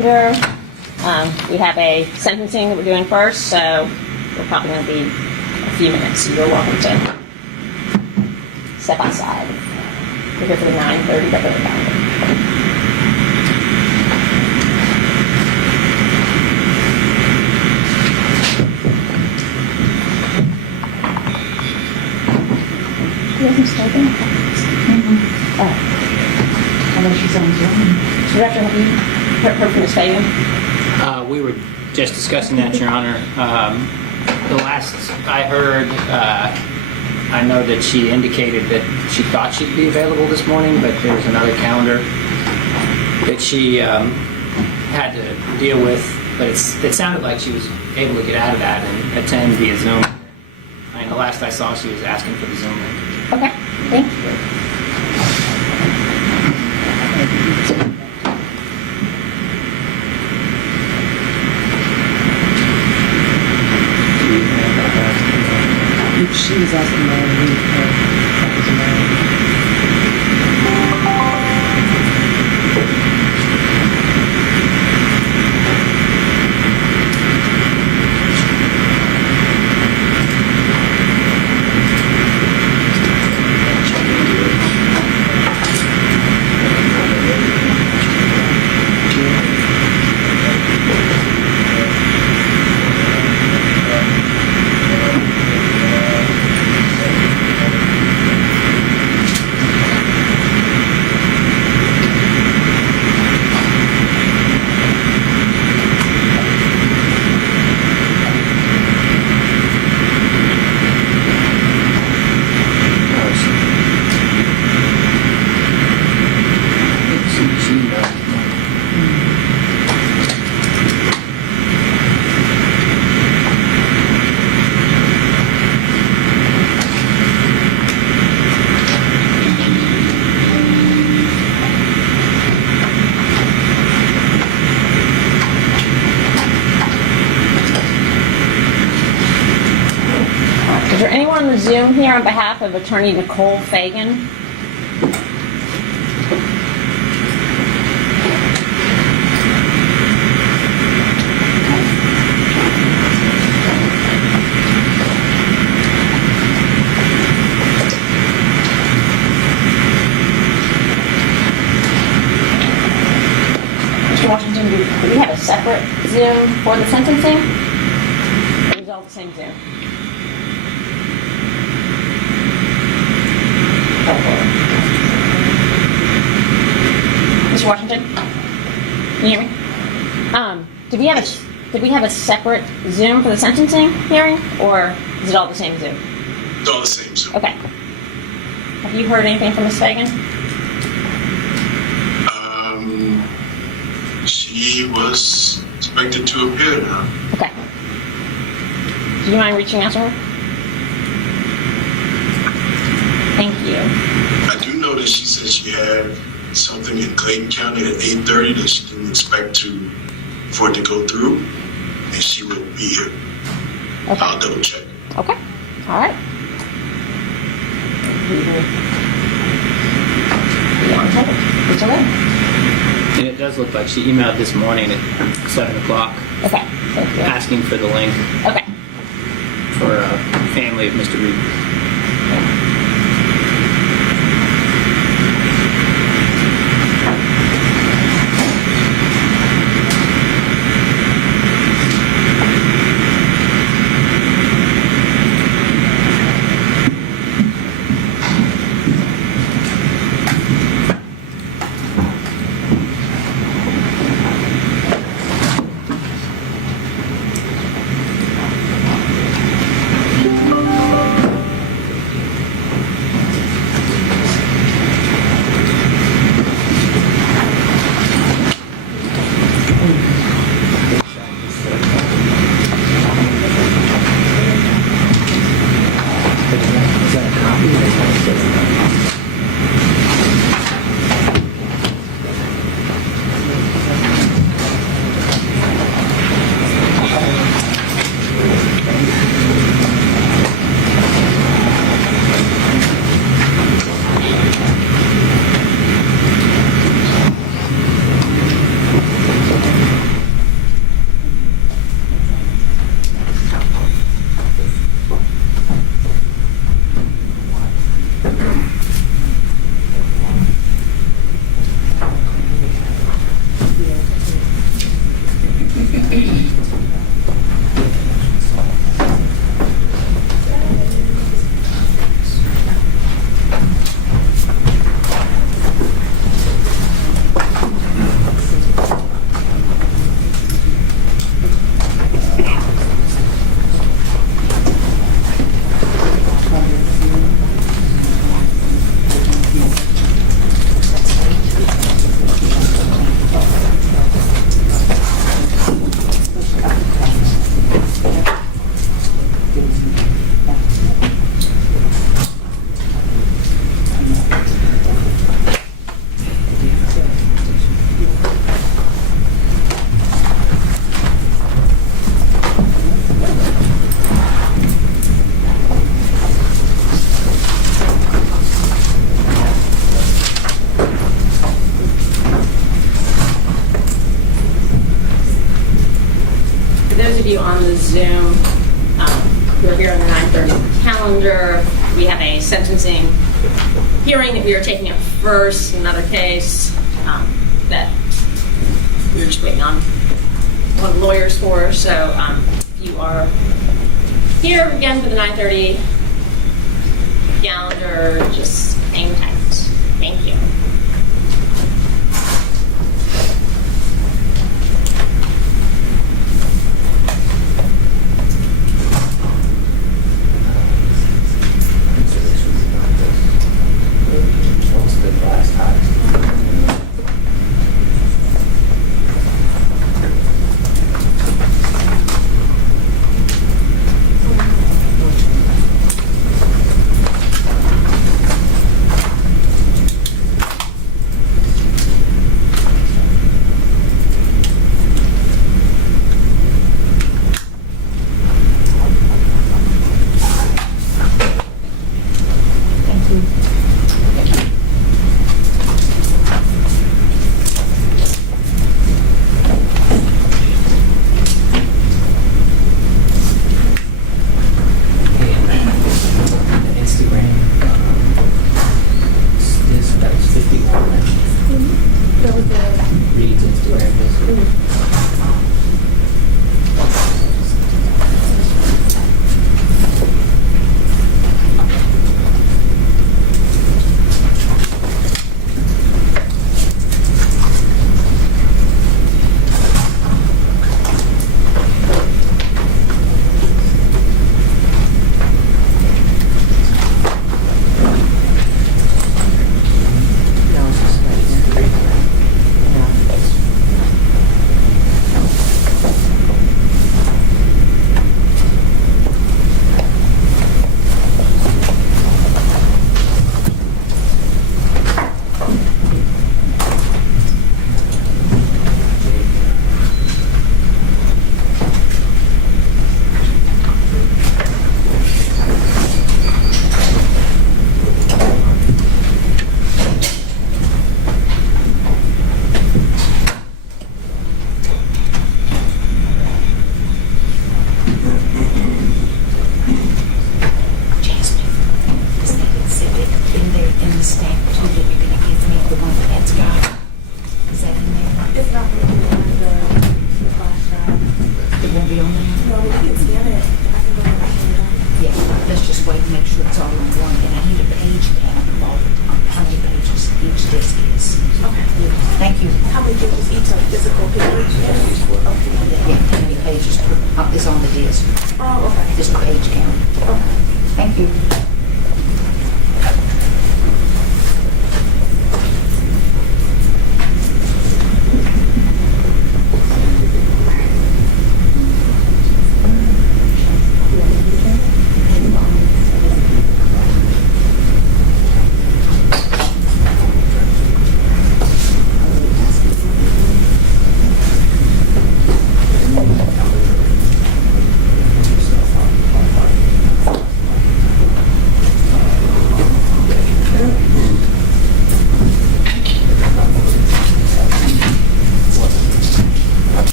We have a sentencing that we're doing first, so we're probably going to be a few minutes, so you're welcome to step outside. We're here for the 9:30 regular calendar. She hasn't spoken? Oh. I know she's on Zoom. Director, have you heard from Ms. Fagan? We were just discussing that, Your Honor. The last I heard, I know that she indicated that she thought she'd be available this morning, but there was another calendar that she had to deal with. But it sounded like she was able to get out of that and attend via Zoom. I mean, the last I saw, she was asking for the Zoom link. Okay, thank you. She was asking Mary to leave her. That was Mary. Is there anyone on the Zoom here on behalf of Attorney Nicole Fagan? Mr. Washington, do we have a separate Zoom for the sentencing? Or is it all the same Zoom? Mr. Washington, can you hear me? Did we have a separate Zoom for the sentencing hearing, or is it all the same Zoom? It's all the same Zoom. Okay. Have you heard anything from Ms. Fagan? She was expected to appear now. Okay. Do you mind reaching out to her? Thank you. I do know that she said she had something in Clayton County at 8:30 that she didn't expect for it to go through, and she will be here. Okay. I'll double check. Okay. All right. It's all right. And it does look like she emailed this morning at 7 o'clock Okay. Thank you. asking for the link Okay. for a family of Mr. Reed. of you on the Zoom who are here on the 9:30 calendar. We have a sentencing hearing that we are taking up first, another case that we're just waiting on one of the lawyers for. So if you are here again for the 9:30 calendar, just hang tight. Thank you. What's the last time?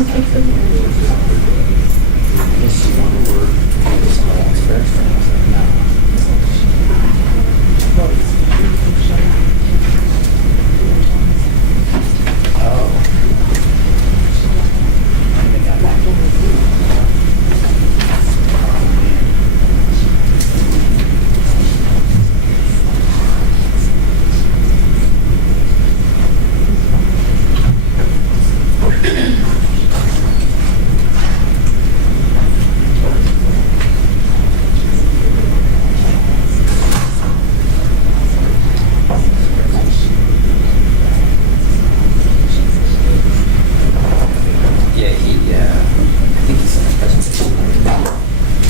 Does she want to work somewhere else first? And I was like, no. Oh. And they got back to I think he's in a presentation.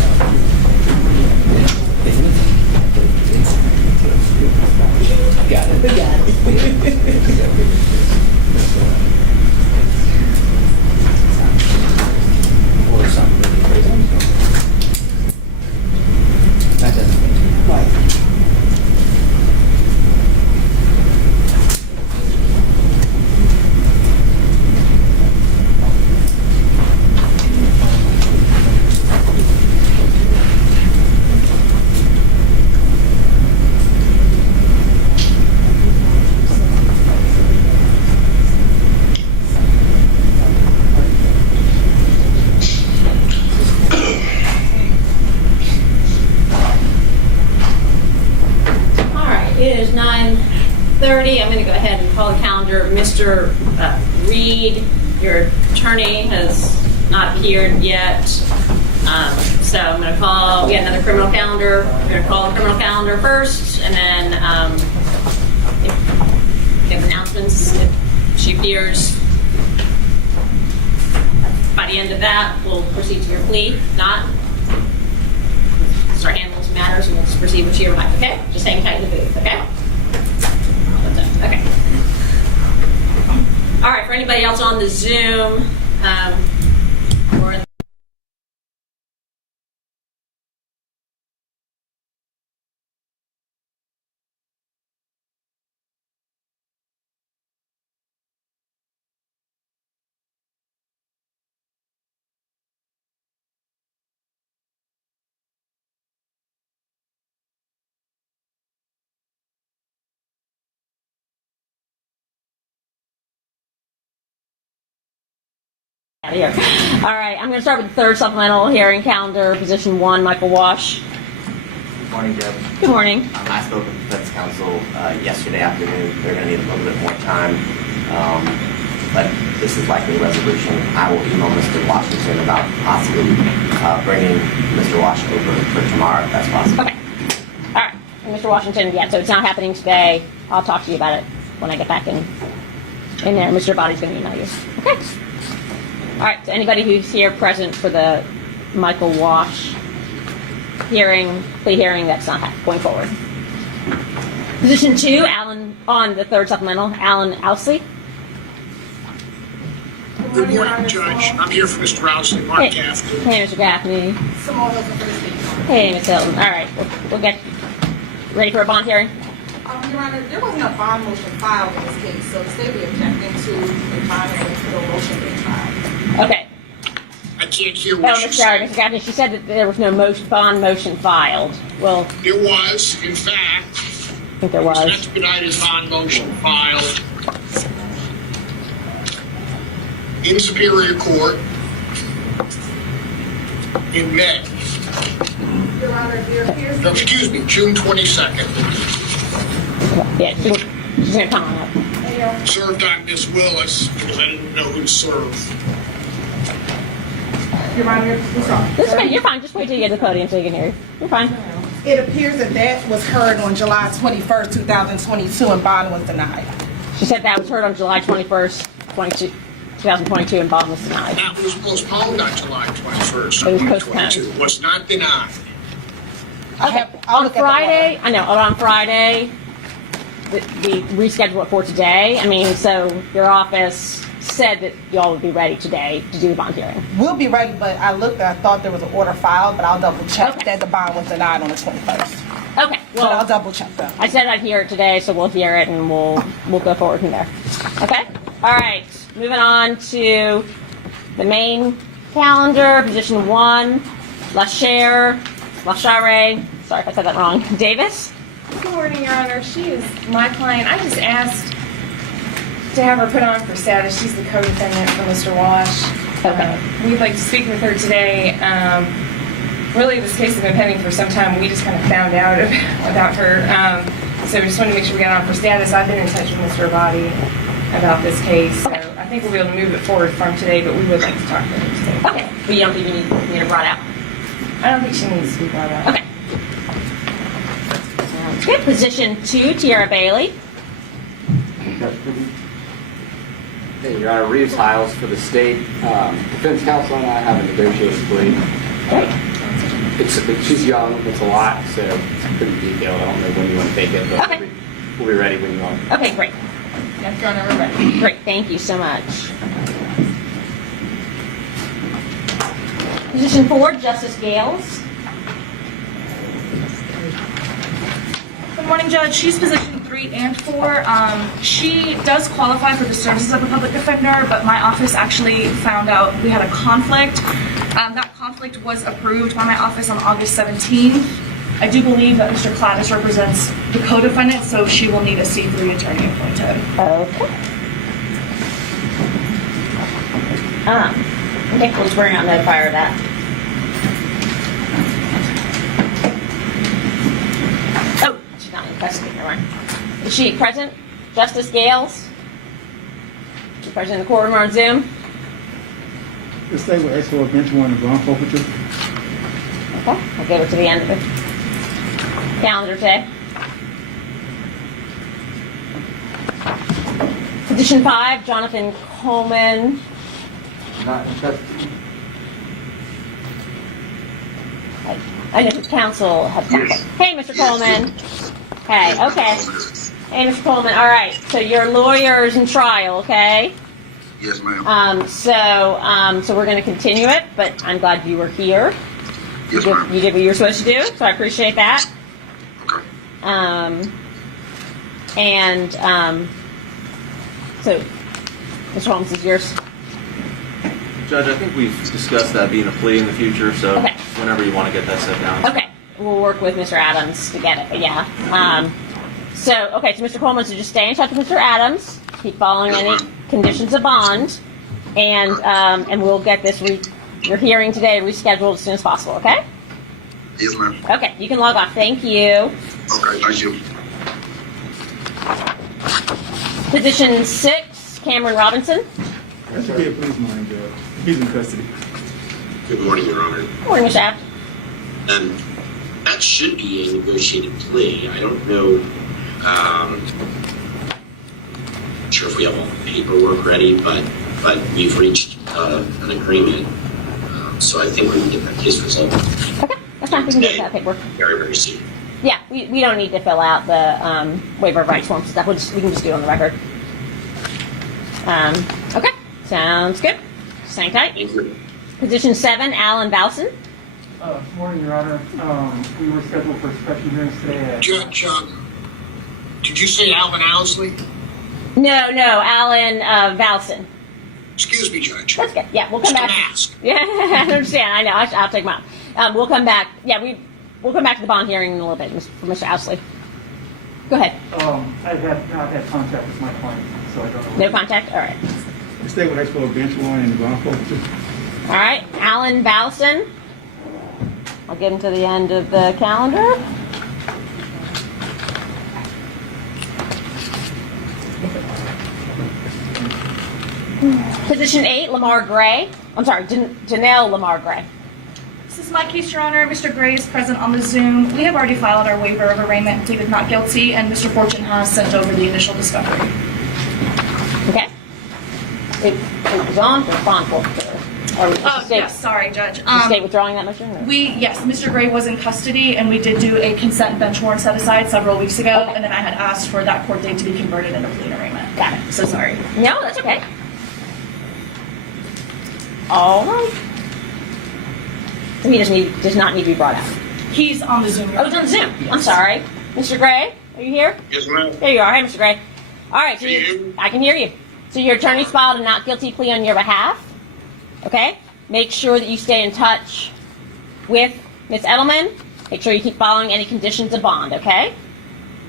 If anything, got it. We got Or something really crazy. That doesn't make sense. Right. All right, it is 9:30. I'm going to go ahead and call the calendar. Mr. Reed, your attorney, has not appeared yet. So I'm going to call, we got another criminal calendar. We're going to call the criminal calendar first, and then give announcements if she appears. By the end of that, we'll proceed to your plea. If not, start handling some matters, and we'll just proceed with your life, okay? Just hang tight in the booth, okay? Okay. All right, for anybody else on the Zoom, or here. All right, I'm going to start with the third supplemental hearing calendar, position 1, Michael Wash. Good morning, Deb. Good morning. I spoke with the defense counsel yesterday afternoon. They're going to need a little bit more time, but this is likely a resolution. I will email Mr. Washington about possibly bringing Mr. Wash over for tomorrow, if that's possible. Okay. All right. And Mr. Washington, yeah, so it's not happening today. I'll talk to you about it when I get back in there. Mr. Body's going to email you. Okay. All right, so anybody who's here present for the Michael Wash plea hearing, that's not going forward. Position 2, Alan, on the third supplemental, Alan Ousley. Good morning, Judge. I'm here for Mr. Rousley, Mark Gaffney. Hey, Mr. Gaffney. Simone Hilton for the state. Hey, Ms. Hilton. All right, we'll get ready for a bond hearing. Your Honor, there wasn't a bond motion filed in this case, so the state be objecting to a bond and no motion being filed. Okay. I can't hear Oh, what she said. Mr. Gaffney, she said that there was no bond motion filed. Well, There was, in fact, I think there an was. expedited bond motion filed in Superior Court in May. Your Honor, there appears No, excuse me, June 22nd. Yeah, she's going to come on up. Served on Miss Willis because I didn't know who to serve. Your Honor, I'm sorry. This is okay. You're fine. Just wait till you get to the podium so you can hear you. You're fine. It appears that that was heard on July 21st, 2022, and bond was denied. She said that was heard on July 21st, 2022, and bond was denied. That was postponed on July 21st, It was postponed. 2022. Was not denied. I'll On look at the Friday, order. I know, on Friday, we rescheduled it for today. I mean, so your office said that y'all would be ready today to do the bond hearing. We'll be ready, but I looked and I thought there was an order filed, but I'll double check Okay. that the bond was denied on the 21st. Okay, But I'll well, double check that. I said I'd hear it today, so we'll hear it and we'll go forward from there. Okay? All right, moving on to the main calendar, position 1, Lashare, sorry if I said that wrong, Davis. Good morning, Your Honor. She is my client. I just asked to have her put on for status. She's the co-defendant for Mr. Wash. Okay. We'd like to speak with her today. Really, this case has been pending for some time. We just kind of found out about her. So we just wanted to make sure we got on for status. I've been in touch with Mr. Abadi about this case. So I think we'll be able to move it forward from today, but we would like to talk to her today. Okay. But you don't think you need her brought out? I don't think she needs to be brought up. Okay. Sounds good. Position 2, Tiara Bailey. Hey, Your Honor, Reeves Hiles for the state. Defense counsel and I have a negotiated plea. She's young, it's a lot, so it's pretty detailed. I don't know when you want to take it, but Okay. we'll be ready when you want. Okay, great. Yes, Your Honor, we're ready. Great, thank you so much. Position 4, Justice Gales. Good morning, Judge. She's position 3 and 4. She does qualify for the services of a public defender, but my office actually found out we had a conflict. That conflict was approved by my office on August 17th. I do believe that Mr. Cladis represents the co-defendant, so she will need a C3 attorney appointed. Okay. Okay, we'll just bring out notifier of that. Oh, she's not in custody, never mind. Is she present? Justice Gales? She's present in the courtroom or on Zoom? The state will ask for a bench warrant and bond forfeiture. Okay, I'll give it to the end of the calendar today. Position 5, Jonathan Coleman. Not in custody. I know the counsel has conflict. Hey, Mr. Coleman. Hey, okay. Hey, Mr. Coleman. All right. So your lawyer's in trial, okay? Yes, ma'am. So we're going to continue it, but I'm glad you were here. Yes, ma'am. You did what you were supposed to do, so I appreciate that. Okay. So, Mr. Holmes, this is yours. Judge, I think we've discussed that being a plea in the future, so Okay. whenever you want to get that set down. Okay, we'll work with Mr. Adams to get it, but yeah. So Mr. Coleman, so just stay in touch with Mr. Adams, keep following any conditions of bond, and we'll get this, your hearing today rescheduled as soon as possible, okay? Yes, ma'am. Okay, you can log off. Thank you. Okay, thank you. Position 6, Cameron Robinson. That should be a police mind, Judge. He's in custody. Good morning, Your Honor. Morning, Mr. Abt. That should be a negotiated plea. I don't know, sure if we have all the paperwork ready, but we've reached an agreement. So I think we can get that case resolved. Okay, that's fine. We can get that paperwork. Very, very soon. Yeah, we don't need to fill out the waiver of rights forms and stuff. We can just do it on the record. Okay, sounds good. Just hang tight. Thank you. Position 7, Alan Bowson. Good morning, Your Honor. We were scheduled for special hearings today at... Judge, did you say Alvin Owsley? No, Alan Bowson. Excuse me, Judge. That's good. Yeah, we'll come Just back. an ask. Yeah, I understand. I know. I'll take mine. We'll come back. Yeah, we'll come back to the bond hearing in a little bit for Mr. Owsley. Go ahead. I have not had contact with my client, so I don't know. No contact? All right. The state will ask for a bench warrant and bond forfeiture. All right, Alan Bowson. I'll get him to the end of the calendar. Position 8, Lamar Gray. I'm sorry, Janelle Lamar Gray. This is my case, Your Honor. Mr. Gray is present on the Zoom. We have already filed our waiver of arraignment and pleaded not guilty, and Mr. Fortune has sent over the initial discovery. Okay. It was on for bond forfeiture. Or was the state, Yes, sorry, Judge. the state withdrawing that motion? Or? Yes, Mr. Gray was in custody, and we did do a consent bench warrant set aside several weeks ago, Okay. and then I had asked for that court date to be converted into plea arraignment. Got it. So sorry. No, that's okay. All right. So he does not need to be brought out. He's on the Zoom. Oh, it's on Zoom. I'm sorry. Mr. Gray, are you here? Yes, ma'am. There you are. Hey, Mr. Gray. All right. So Can you hear me? I can hear you. So your attorney's filed a not guilty plea on your behalf? Okay? Make sure that you stay in touch with Ms. Edelman. Make sure you keep following any conditions of bond, okay?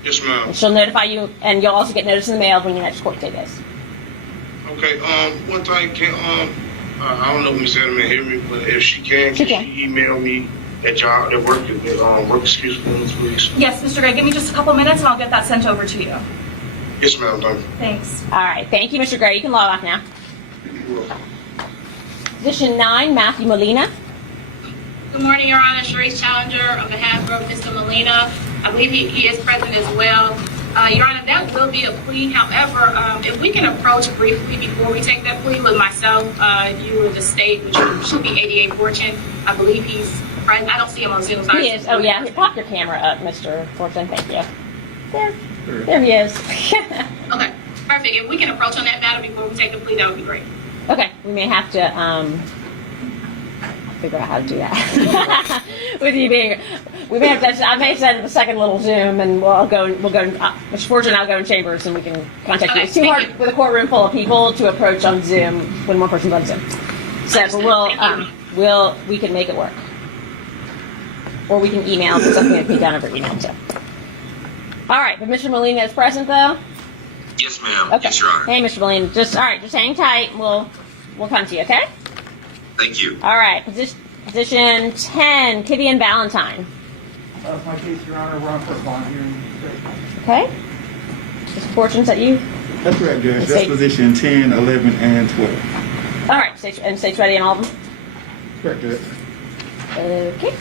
Yes, ma'am. And she'll notify you, and you'll also get notice in the mail when your next court date is. Okay, one thing, I don't know if Ms. Edelman hear me, but if she can she email me at job, at work, work excuse forms, please? Yes, Mr. Gray, give me just a couple minutes and I'll get that sent over to you. Yes, ma'am, thank you. Thanks. All right. Thank you, Mr. Gray. You can log off now. Position 9, Matthew Molina. Good morning, Your Honor. Sharice Challenger on behalf of Mr. Molina. I believe he is present as well. Your Honor, that will be a plea. However, if we can approach briefly before we take that plea with myself, you and the state, which should be 88 Fortune. I believe he's present. I don't see him on Zoom. He is. Oh, yeah. Pop your camera up, Mr. Fortune. Thank you. There he is. Okay, perfect. If we can approach on that matter before we take the plea, that would be great. Okay. We may have to figure out how to do that. With you being, we may have to. I may set up a second little Zoom, and we'll go. Mr. Fortune, I'll go in chambers, and we can contact you. It's too hard with a courtroom full of people to approach on Zoom when one person's on Zoom. So we can make it work, or we can email. It's something that can be done over email too. All right, but Mr. Molina is present though. Yes, ma'am. Okay. Yes, Your Honor. Hey, Mr. Molina, just hang tight. And we'll come to you. Okay. Thank you. All right, position 10, Kivian Valentine. That was my case, Your Honor. We're on for a bond hearing. Okay. Mr. Fortune's that you? That's correct, Judge. That's position 10, 11, and 12. All right, state's ready on all of them? Correct, Judge. Okay.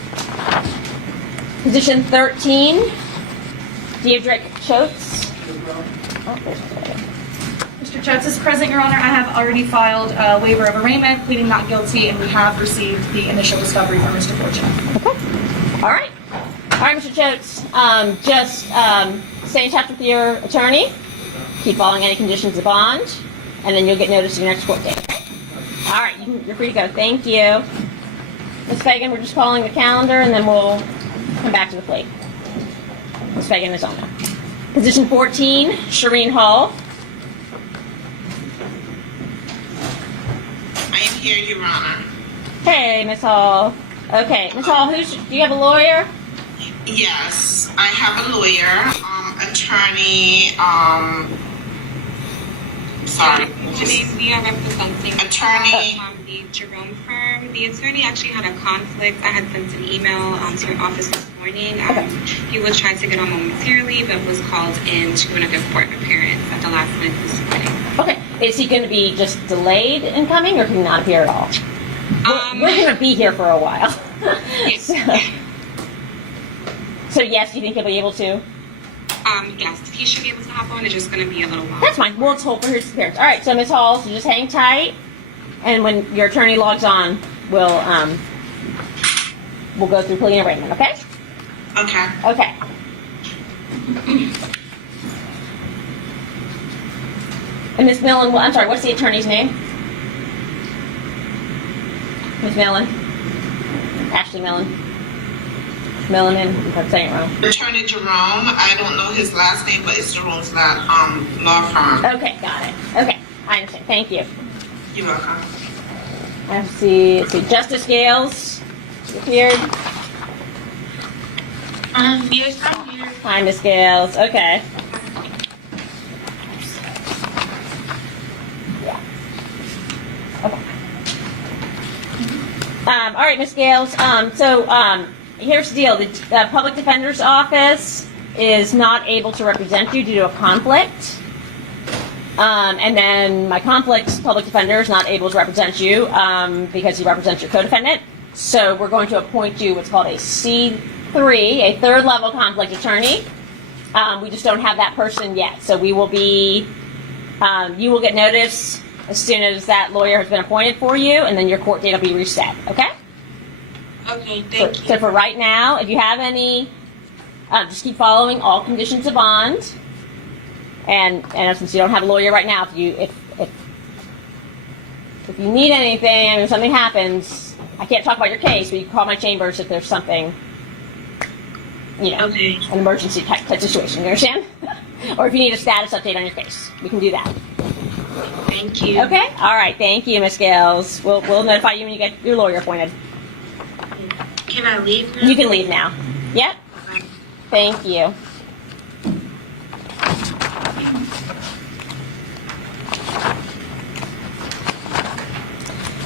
Position 13, Deirdre Choates. Oh, there's Mr. Choates is present, Your Honor. I have already filed a waiver of arraignment, pleading not guilty, and we have received the initial discovery from Mr. Fortune. Okay. All right, Mr. Choates. Just stay in touch with your attorney. Keep following any conditions of bond, and then you'll get notice of your next court date. Okay? All right, you're free to go. Thank you. Ms. Fagan, we're just calling the calendar, and then we'll come back to the plate. Ms. Fagan is on now. Position 14, Shireen Hall. I am here, Your Honor. Hey, Ms. Hall. Okay, Ms. Hall, do you have a lawyer? Yes, I have a lawyer, attorney, sorry. We are representing attorney the Jerome firm. The attorney actually had a conflict. I had sent an email to your office this morning. He was trying to get on momentarily, but was called in to another court appearance at the last minute this morning. Okay. Is he going to be just delayed in coming, or can he not appear at all? We're going to be here for a while. So yes, you think he'll be able to? Yes, he should be able to hop on. It's just going to be a little while. That's fine. We'll hold for his appearance. All right. So Ms. Hall, so just hang tight, and when your attorney logs on, we'll go through plea and arraignment. Okay? Okay. Okay. And Ms. Millen, I'm sorry, what's the attorney's name? Ms. Millen? Ashley Millen? Millinan, if I'm saying it wrong. Attorney Jerome, I don't know his last name, but it's Jerome's law firm. Okay, got it. Okay, I understand. Thank you. You're welcome. I have to see, let's see, Justice Gales appeared. Yes, I'm here. Hi, Ms. Gales. Okay. Yeah. Okay. All right, Ms. Gales. Here's the deal. The Public Defender's Office is not able to represent you due to a conflict. And then my conflict's public defender is not able to represent you because he represents your co-defendant. So we're going to appoint you what's called a C3, a third level conflict attorney. We just don't have that person yet. So we will be, you will get notice as soon as that lawyer has been appointed for you, and then your court date will be reset. Okay? Okay, thank you. So for right now, if you have any, just keep following all conditions of bond. And since you don't have a lawyer right now, if you need anything and if something happens, I can't talk about your case, but you can call my chambers if there's something, an emergency type situation. You understand? Or if you need a status update on your case, we can do that. Thank you. Okay. All right. Thank you, Ms. Gales. We'll notify you when you get your lawyer appointed. Can I leave now? You can leave now. Yep. Okay. Thank you.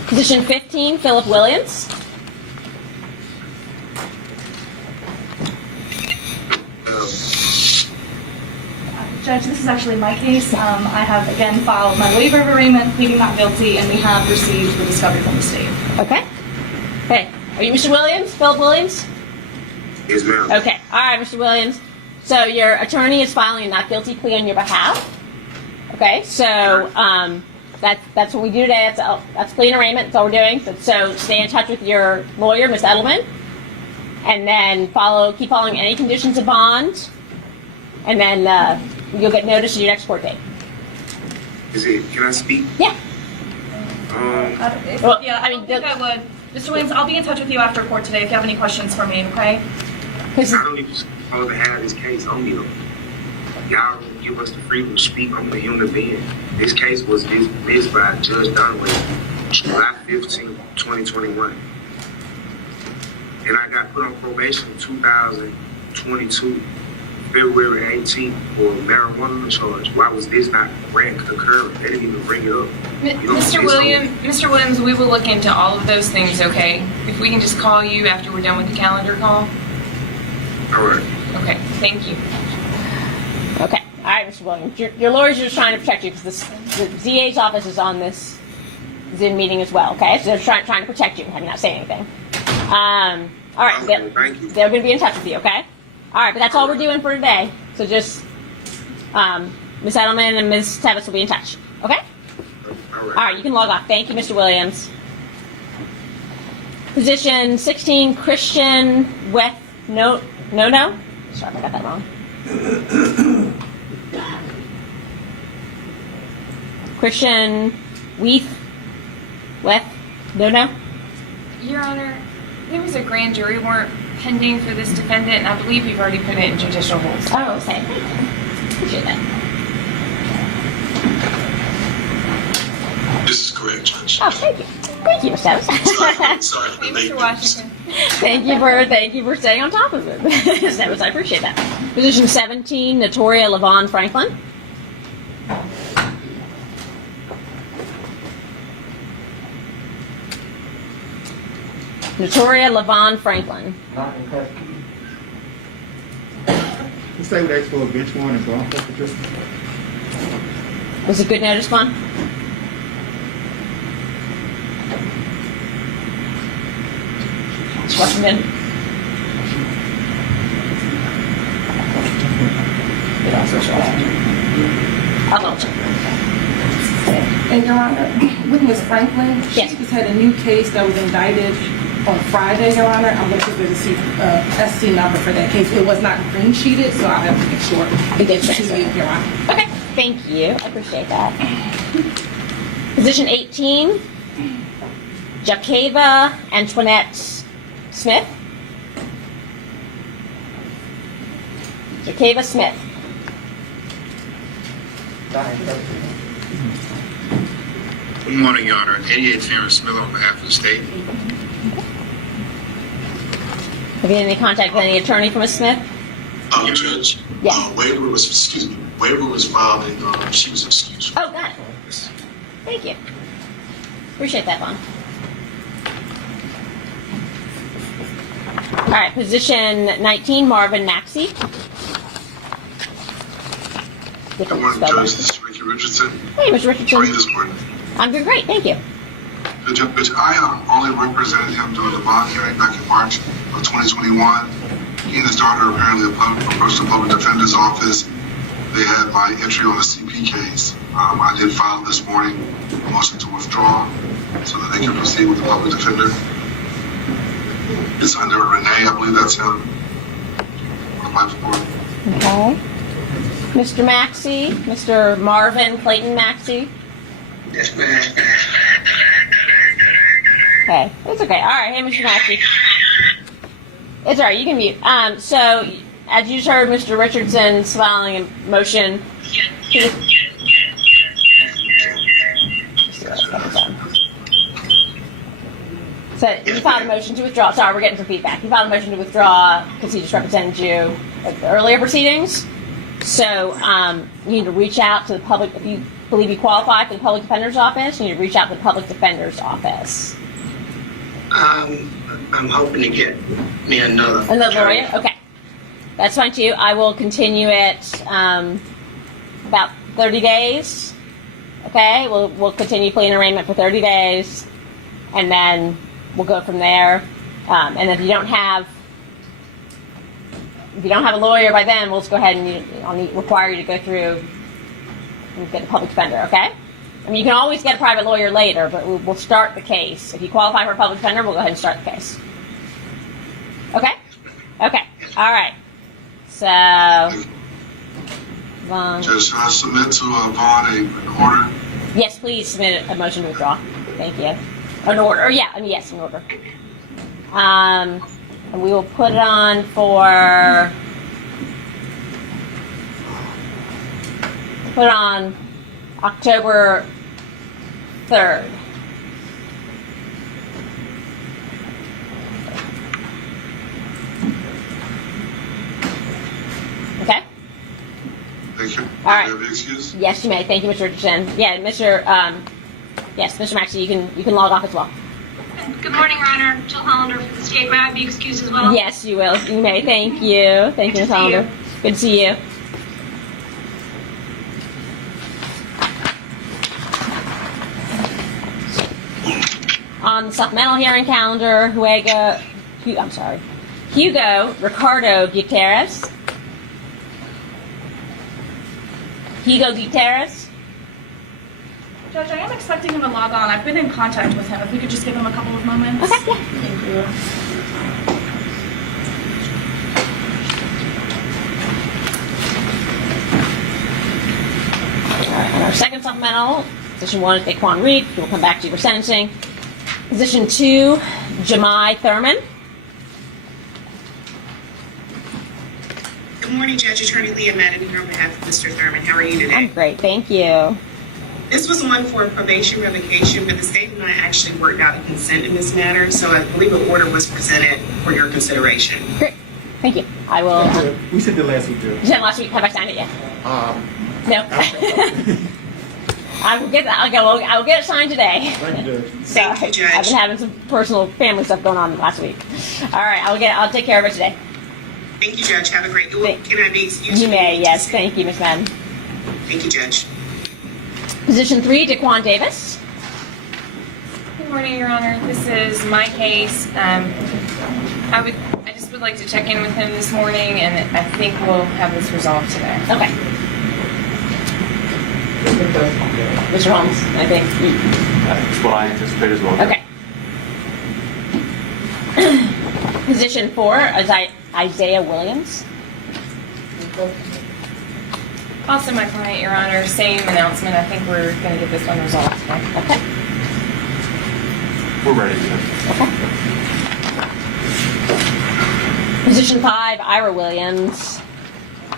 Position 15, Philip Williams. Judge, this is actually my case. I have again filed my waiver of arraignment, pleading not guilty, and we have received the discovery from the state. Okay. Okay. Are you Mr. Williams? Philip Williams? Yes, ma'am. Okay. All right, Mr. Williams. So your attorney is filing a not guilty plea on your behalf. Okay. So that's what we do today. That's plea and arraignment. That's all we're doing. So stay in touch with your lawyer, Ms. Edelman, and then keep following any conditions of bond, and then you'll get notice of your next court date. Can I speak? Yeah. I don't think I would. Mr. Williams, I'll be in touch with you after court today if you have any questions for me, okay? I don't even supposed to have this case on me. Y'all don't give us the freedom to speak. I'm a human being. This case was dismissed by Judge Dunaway July 15, 2021. And I got put on probation in 2022, February 18th, for marijuana charge. Why was this not ran concurrent? They didn't even bring it up. Mr. Williams, we will look into all of those things, okay? If we can just call you after we're done with the calendar call. All right. Okay, thank you. Okay. All right, Mr. Williams. Your lawyers are just trying to protect you because the DA's office is on this Zoom meeting as well, okay? So they're trying to protect you and have you not say anything. All right. Okay, thank you. They're going to be in touch with you, okay? All right, but that's all we're doing for today. So just Ms. Edelman and Ms. Tevis will be in touch, okay? All right, you can log off. Thank you, Mr. Williams. Position 16, Christian Weth. No. Sorry, I got that wrong. Christian Weth. No. Your Honor, there was a grand jury warrant pending for this defendant, and I believe we've already put it in judicial hold. Oh, okay. Appreciate that. This is correct, Judge. Oh, thank you. Thank you, Ms. Tevis. Sorry for the late Mr. Washington. Thank you for staying on top of it. Ms. Tevis, I appreciate that. Position 17, Notoria LaVon Franklin. Notoria LaVon Franklin. Not in custody. Let's say we asked for a bench warrant and bond forfeiture. Was it good notice, Vaughn? Ms. Washington? I'll check. And Your Honor, with Ms. Franklin, she just had a new case that was indicted on Friday, Your Honor. I'm looking to see SC number for that case. It was not green sheeted, so I'll have to make sure it gets to you, Your Honor. Okay, thank you. I appreciate that. Position 18, Jacava Antoinette Smith. Jacava Smith. Good morning, Your Honor. 88 Terrence Smith on behalf of the state. Have you had any contact with any attorney from Ms. Smith? Judge. Yeah. Waiver was filed and she was excused. Oh, got it. Thank you. Appreciate that, Vaughn. All right, position 19, Marvin Maxie. Good morning, Judge. This is Ricky Richardson. Hey, Mr. Richardson. How are you this morning? I'm doing great, thank you. Judge, I only represented him during the bond hearing back in March of 2021. He and his daughter apparently approached the public defender's office. They had my entry on the CP case. I did file this morning a motion to withdraw so that they can proceed with the public defender. It's under Renee, I believe that's him. Apply for it. Okay. Mr. Maxie, Mr. Marvin Clayton Maxie. Yes, ma'am. Okay, it's okay. All right, hey, Mr. Maxie. It's all right, you can mute. So, as you just heard, Mr. Richardson's filing a motion. So you filed a motion to withdraw. Sorry, we're getting some feedback. You filed a motion to withdraw because he just represented you at the earlier proceedings. So you need to reach out to the public. If you believe you qualify for the public defender's office, you need to reach out to the public defender's office. I'm hoping to get me another lawyer? Okay. That's fine too. I will continue it about 30 days. Okay? We'll continue plea and arraignment for 30 days. And then we'll go from there. And if you don't have a lawyer by then, we'll just go ahead and I'll require you to go through and get a public defender, okay? I mean, you can always get a private lawyer later, but we'll start the case. If you qualify for a public defender, we'll go ahead and start the case. Okay? Okay. All right. So, Vaughn. Judge, should I submit to Vaughn an order? Yes, please submit a motion to withdraw. Thank you. An order. Yes, an order. And we will put it on for... Put on October 3rd. Okay? Thank you. All right. Do you have an excuse? Yes, you may. Thank you, Mr. Richardson. Yeah, Mr. Maxie, you can log off as well. Good morning, Your Honor. Jill Hollander from the state. May I be excused as well? Yes, you will. You may. Thank you. Thank you, Ms. Hollander. Good to see you. On the supplemental hearing calendar, Hugo Ricardo Gutierrez. Hugo Gutierrez. Judge, I am expecting him to log on. I've been in contact with him. If we could just give him a couple of moments. Okay, yeah. Thank you. All right, on our second supplemental, Position 1 is Daquan Reed. We'll come back to you for sentencing. Position 2, Jemai Thurman. Good morning, Judge Attorney Leah Madden here on behalf of Mr. Thurman. How are you today? I'm great, thank you. This was one for probation revocation, but the state and I actually worked out a consent in this matter, so I believe an order was presented for your consideration. Great, thank you. I will. We said that last week, too. You said last week. Have I signed it yet? No. I will get it signed today. Thank you, Judge. So Thank you, Judge. I've been having some personal family stuff going on last week. All right, I'll take care of it today. Thank you, Judge. Have a great day. Can I be excused? You may, yes. Thank you, Ms. Madden. Thank you, Judge. Position 3, Daquan Davis. Good morning, Your Honor. This is my case. I just would like to check in with him this morning, and I think we'll have this resolved today. Okay. Mr. Holmes, I think. That's what I anticipate as well. Okay. Position 4 is Isaiah Williams. Also, my client, Your Honor, same announcement. I think we're going to get this one resolved today. Okay. We're ready to go. Okay. Position 5, Ira Williams.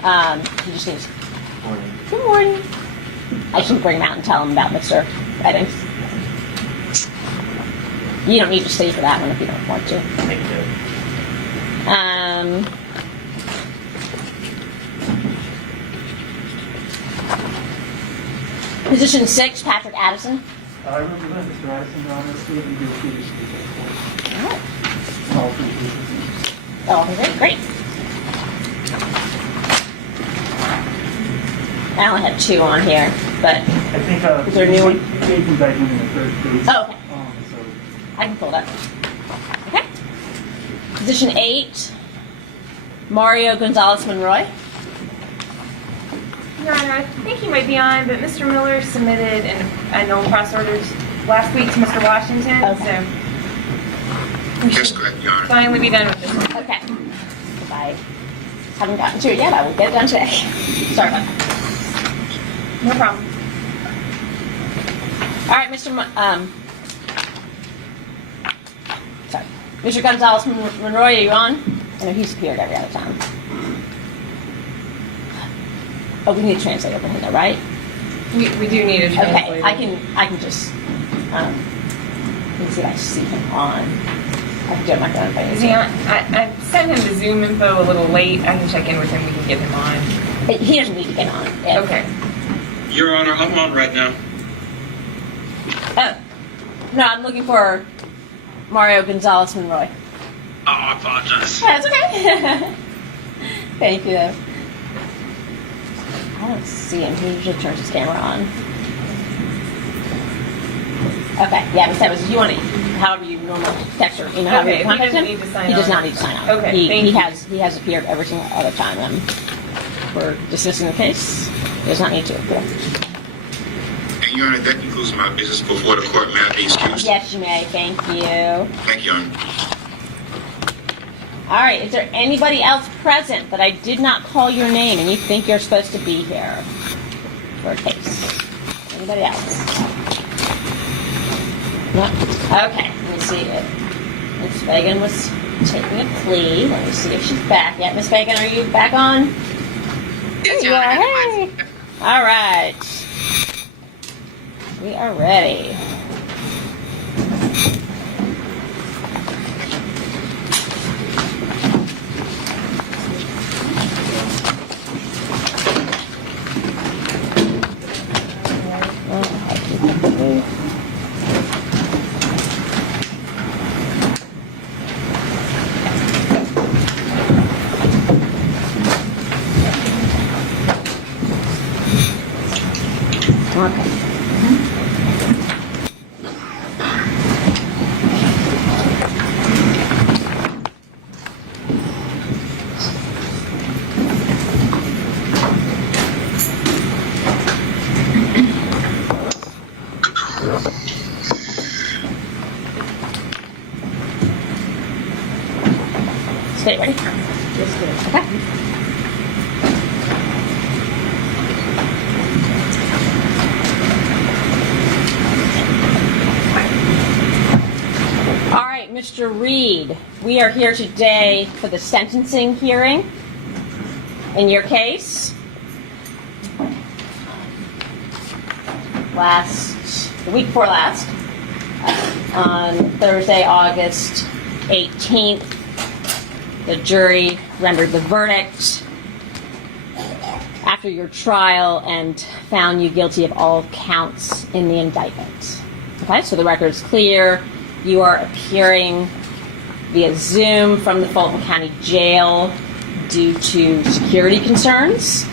He just needs. Good morning. I should bring him out and tell him about Mr. Eddings. You don't need to stay for that one if you don't want to. Thank you. Position 6, Patrick Addison. I represent Mr. Addison, Your Honor. Stephen Gill, Peter Street. All right. All three cases. Oh, great. I only had 2 on here, but I think is there a new one? we gave indictment in the third case. Oh, okay. So I can pull it up. Okay. Position 8, Mario Gonzalez Monroy. Your Honor, I think he might be on, but Mr. Miller submitted a no cross order last week to Mr. Washington, Okay. so we That's should correct, Your Honor. finally be done with this one. Okay. If I haven't gotten to it yet, I will get it done today. Sorry about that. No problem. All right, Mr. Gonzalez Monroy, are you on? I know he's appeared every other time. Oh, we need a translator for him though, right? We do need a translator. Okay, I can just me see if I see him on. I have to do my phone thing. Is he on? I sent him the Zoom info a little late. I can check in with him. We can get him on. He doesn't need to get on. Yeah. Okay. Your Honor, I'm on right now. Oh. No, I'm looking for Mario Gonzalez Monroy. Oh, I apologize. That's okay. Thank you, though. I don't see him. He usually turns his camera on. Okay, yeah, but that was, you want to, however you normally text or email, however Okay, you contact him. he doesn't need to sign He does on. not need to sign on. Okay, he thank you. has appeared every single other time we're dismissing the case. He does not need to appear. And Your Honor, that concludes my business before the court. May I be excused? Yes, you may. Thank you. Thank you, Your Honor. All right, is there anybody else present that I did not call your name and you think you're supposed to be here for a case? Anybody else? No? Okay, let me see it. Miss Fagan was taking a plea. Let me see if she's back yet. Miss Fagan, are you back on? Yes, There you Your are. Honor. Hey. All right. We are ready. Okay. Stay ready. Okay. All right, Mr. Reed, we are here today for the sentencing hearing in your case. The week before last, on Thursday, August 18th, the jury rendered the verdict after your trial and found you guilty of all counts in the indictment. Okay, so the record's clear. You are appearing via Zoom from the Fulton County Jail due to security concerns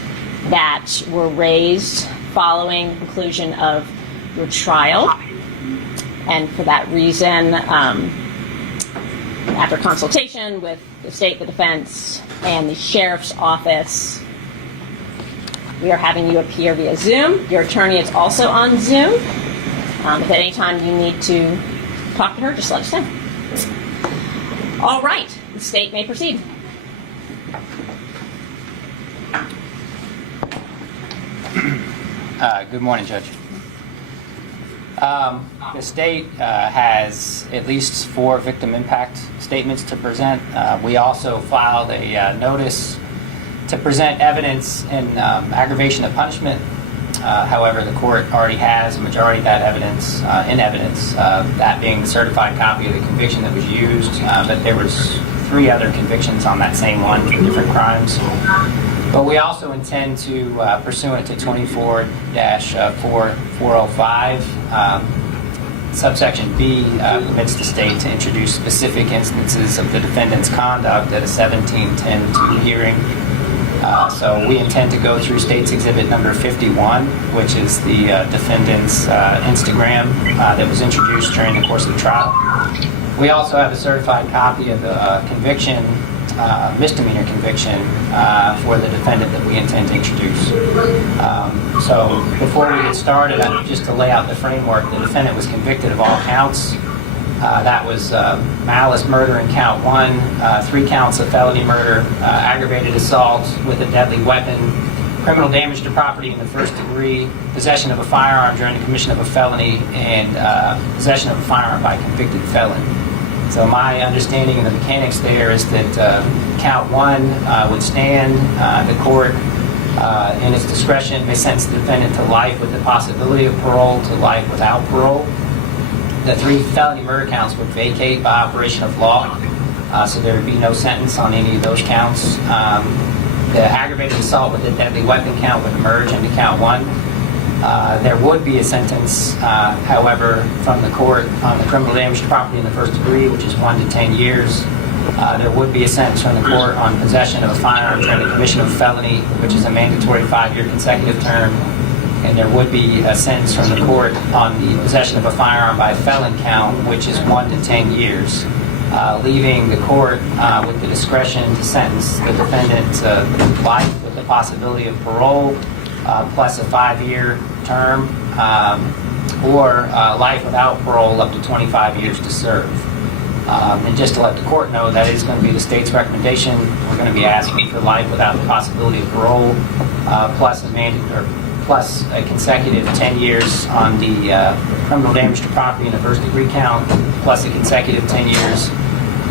that were raised following the conclusion of your trial. And for that reason, after consultation with the state, the defense, and the sheriff's office, we are having you appear via Zoom. Your attorney is also on Zoom. If at any time you need to talk to her, just let us know. All right, the state may proceed. Good morning, Judge. The state has at least 4 victim impact statements to present. We also filed a notice to present evidence in aggravation of punishment. However, the court already has a majority of that evidence in evidence, that being the certified copy of the conviction that was used, but there was 3 other convictions on that same one for different crimes. But we also intend to, pursuant to 24-405, subsection B permits the state to introduce specific instances of the defendant's conduct at a 17-10-2 hearing. So we intend to go through State's Exhibit number 51, which is the defendant's Instagram that was introduced during the course of the trial. We also have a certified copy of the conviction, misdemeanor conviction for the defendant that we intend to introduce. So before we get started, just to lay out the framework, the defendant was convicted of all counts. That was malice murder in count 1, 3 counts of felony murder, aggravated assault with a deadly weapon, criminal damage to property in the first degree, possession of a firearm during the commission of a felony, and possession of a firearm by a convicted felon. So my understanding of the mechanics there is that count 1 would stand. The court, in its discretion, may sentence the defendant to life with the possibility of parole to life without parole. the 3 felony murder counts would vacate by operation of law, so there would be no sentence on any of those counts. The aggravated assault with a deadly weapon count would merge into count 1. There would be a sentence, however, from the court on the criminal damage to property in the first degree, which is 1 to 10 years. There would be a sentence from the court on possession of a firearm during the commission of a felony, which is a mandatory 5-year consecutive term. And there would be a sentence from the court on the possession of a firearm by a felon count, which is 1 to 10 years, leaving the court with the discretion to sentence the defendant to life with the possibility of parole, plus a 5-year term, or life without parole up to 25 years to serve. And just to let the court know, that is going to be the state's recommendation. We're going to be asking for life without the possibility of parole, plus a consecutive 10 years on the criminal damage to property in the first degree count, plus a consecutive 10 years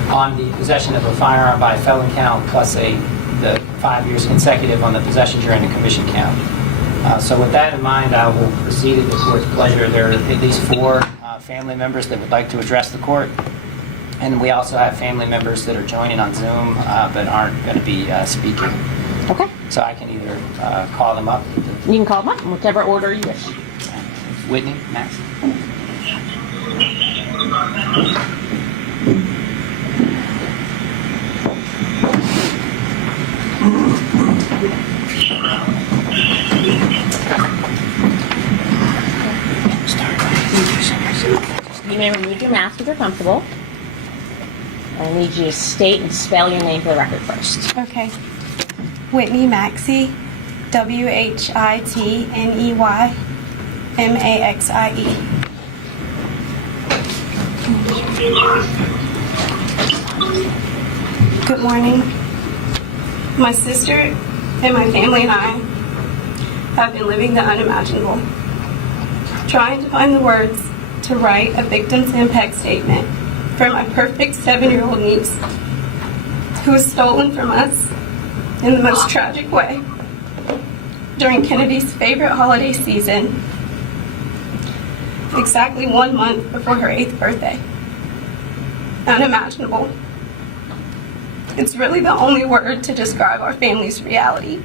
on the possession of a firearm by a felon count, plus the 5 years consecutive on the possession during the commission count. So with that in mind, I will proceed at the court's pleasure. There are at least 4 family members that would like to address the court. And we also have family members that are joining on Zoom but aren't going to be speaking. Okay. So I can either call them up. You can call them up in whichever order you wish. Whitney, Max. You may remove your mask if you're comfortable. I need you to state and spell your name for the record first. Okay. Whitney Maxie, WHITNEY, MAXIE. Good morning. My sister and my family and I have been living the unimaginable, trying to find the words to write a victim's impact statement for my perfect 7-year-old niece, who was stolen from us in the most tragic way during Kennedy's favorite holiday season, exactly 1 month before her 8th birthday. Unimaginable. It's really the only word to describe our family's reality.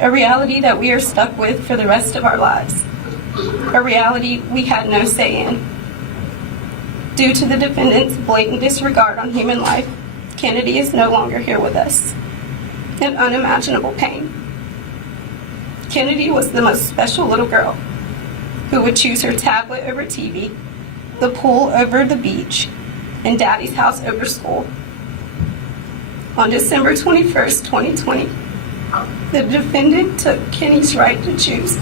A reality that we are stuck with for the rest of our lives. A reality we had no say in. Due to the defendant's blatant disregard on human life, Kennedy is no longer here with us. An unimaginable pain. Kennedy was the most special little girl who would choose her tablet over TV, the pool over the beach, and Daddy's house over school. On December 21st, 2020, the defendant took Kenny's right to choose.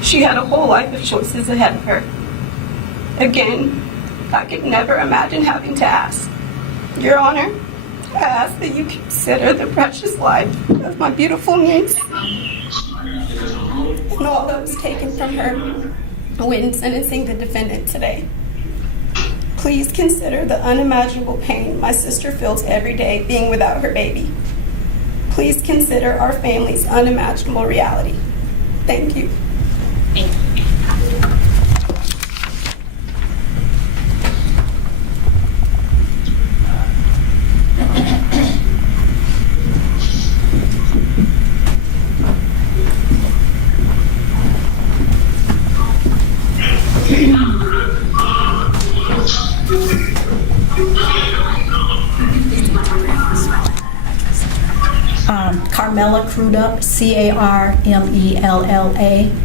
She had a whole life of choices ahead of her. Again, I could never imagine having to ask. Your Honor, I ask that you consider the precious life of my beautiful niece and all that was taken from her when sentencing the defendant today. Please consider the unimaginable pain my sister feels every day being without her baby. Please consider our family's unimaginable reality. Thank you. Thank you. Carmella Crudup, C-A-R-M-E-L-L-A,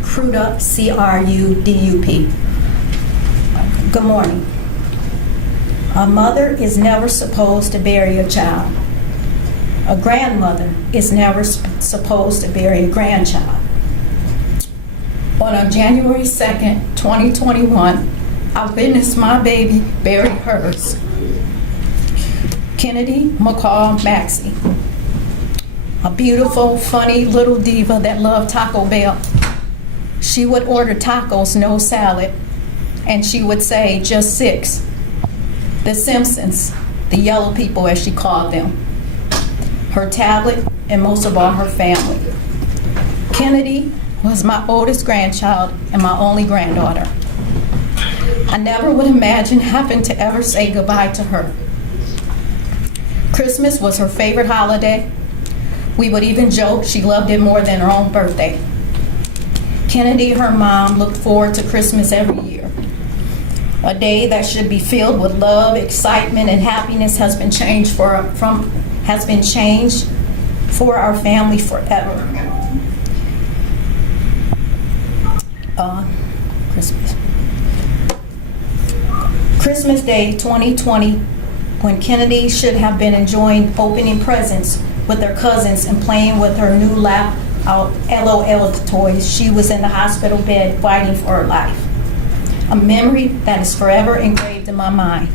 Crudup, C-R-U-D-U-P. Good morning. A mother is never supposed to bury a child. A grandmother is never supposed to bury a grandchild. On January 2nd, 2021, I witnessed my baby bury hers. Kennedy Maxie. A beautiful, funny little diva that loved Taco Bell. She would order tacos, no salad, and she would say, just 6. The Simpsons, the yellow people as she called them. Her tablet, and most of all, her family. Kennedy was my oldest grandchild and my only granddaughter. I never would imagine having to ever say goodbye to her. Christmas was her favorite holiday. We would even joke she loved it more than her own birthday. Kennedy, her mom, looked forward to Christmas every year. A day that should be filled with love, excitement, and happiness has been changed for our family forever. Christmas Day 2020, when Kennedy should have been enjoying opening presents with her cousins and playing with her new lap out LOL toys, she was in the hospital bed fighting for her life. A memory that is forever engraved in my mind.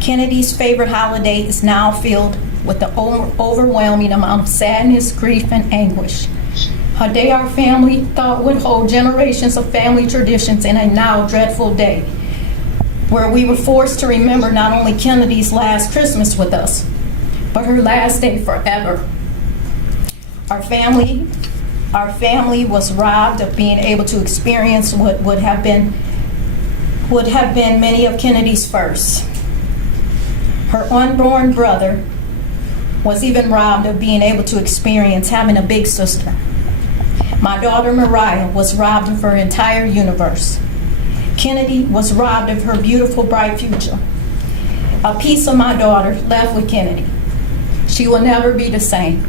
Kennedy's favorite holiday is now filled with the overwhelming amount of sadness, grief, and anguish. A day our family thought would hold generations of family traditions in a now dreadful day, where we were forced to remember not only Kennedy's last Christmas with us, but her last day forever. Our family was robbed of being able to experience what would have been many of Kennedy's firsts. Her unborn brother was even robbed of being able to experience having a big sister. My daughter Mariah was robbed of her entire universe. Kennedy was robbed of her beautiful, bright future. A piece of my daughter left with Kennedy. She will never be the same.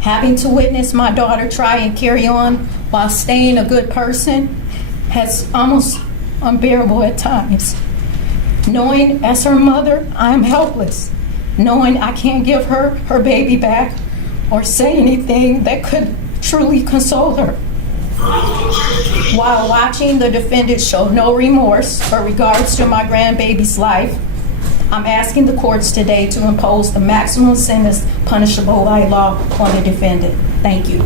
Having to witness my daughter try and carry on while staying a good person has almost unbearable at times. Knowing as her mother, I am helpless. Knowing I can't give her her baby back or say anything that could truly console her. While watching the defendant show no remorse or regards to my grandbaby's life, I'm asking the courts today to impose the maximum sentence punishable by law on the defendant. Thank you.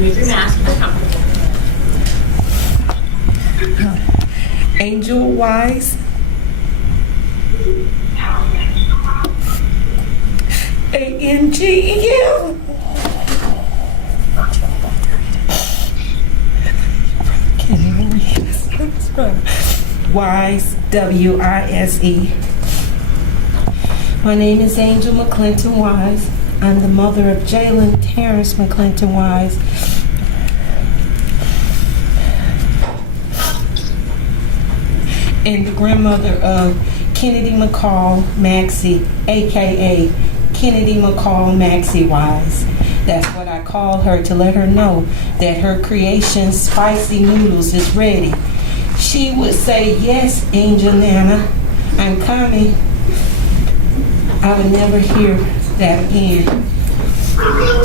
Remove your mask if you're comfortable. Angel Wise. ANGEL. Wise, WISE. My name is Angel McClinton Wise. I'm the mother of Jalen Terrence McClinton Wise. And the grandmother of Kennedy McCall Maxie, aka Kennedy McCall Maxie Wise. That's what I call her to let her know that her creation, Spicy Noodles, is ready. She would say, "Yes, Angel Nana, I'm coming." I would never hear that again.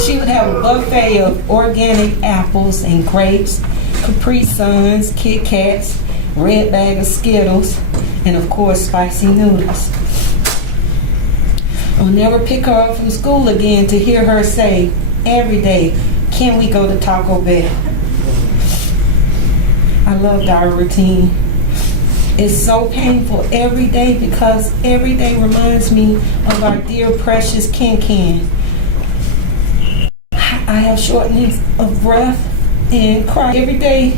She would have a buffet of organic apples and grapes, Capri Suns, Kit Kats, red bag of Skittles, and of course, spicy noodles. I'll never pick her up from school again to hear her say every day, "Can we go to Taco Bell?" I loved our routine. It's so painful every day because every day reminds me of our dear precious Ken. I have shortness of breath and cry every day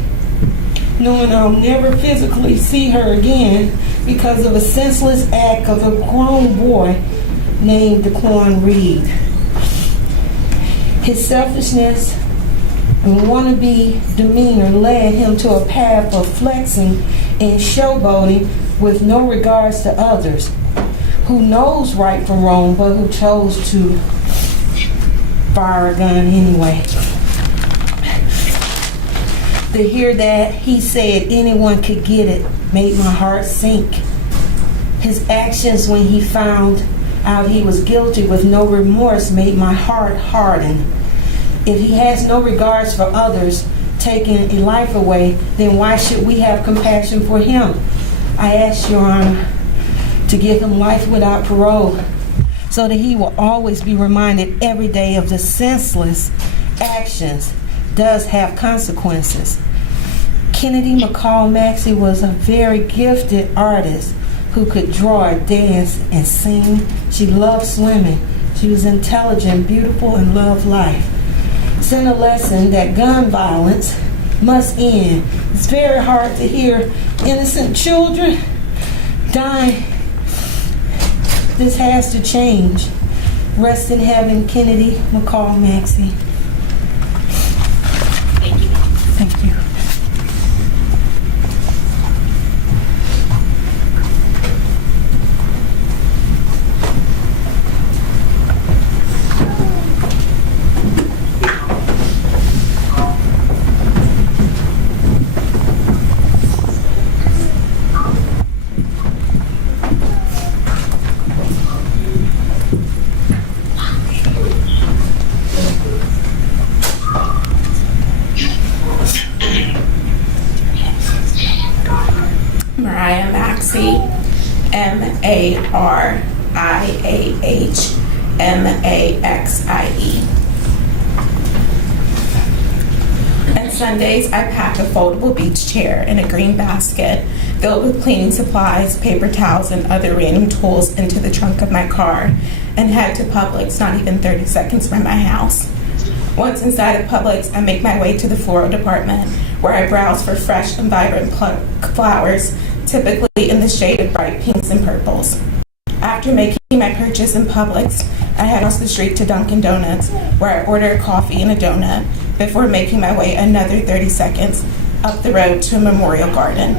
knowing I'll never physically see her again because of a senseless act of a grown boy named Daquan Reed. His selfishness and wannabe demeanor led him to a path of flexing and showboating with no regards to others, who knows right from wrong but who chose to fire a gun anyway. To hear that he said anyone could get it made my heart sink. His actions when he found out he was guilty with no remorse made my heart harden. If he has no regards for others, taking a life away, then why should we have compassion for him? I ask Your Honor to give him life without parole, so that he will always be reminded every day of the senseless actions does have consequences. Kennedy Maxie was a very gifted artist who could draw, dance, and sing. She loved swimming. She was intelligent, beautiful, and loved life. Sent a lesson that gun violence must end. It's very hard to hear innocent children dying. This has to change. Rest in heaven, Kennedy Maxie. Thank you. Thank you. Mariahmaxie. And Sundays, I pack a foldable beach chair in a green basket filled with cleaning supplies, paper towels, and other random tools into the trunk of my car and head to Publix, not even 30 seconds from my house. Once inside of Publix, I make my way to the floral department, where I browse for fresh and vibrant flowers, typically in the shade of bright pinks and purples. After making my purchase in Publix, I head across the street to Dunkin' Donuts, where I order a coffee and a donut before making my way another 30 seconds up the road to a memorial garden.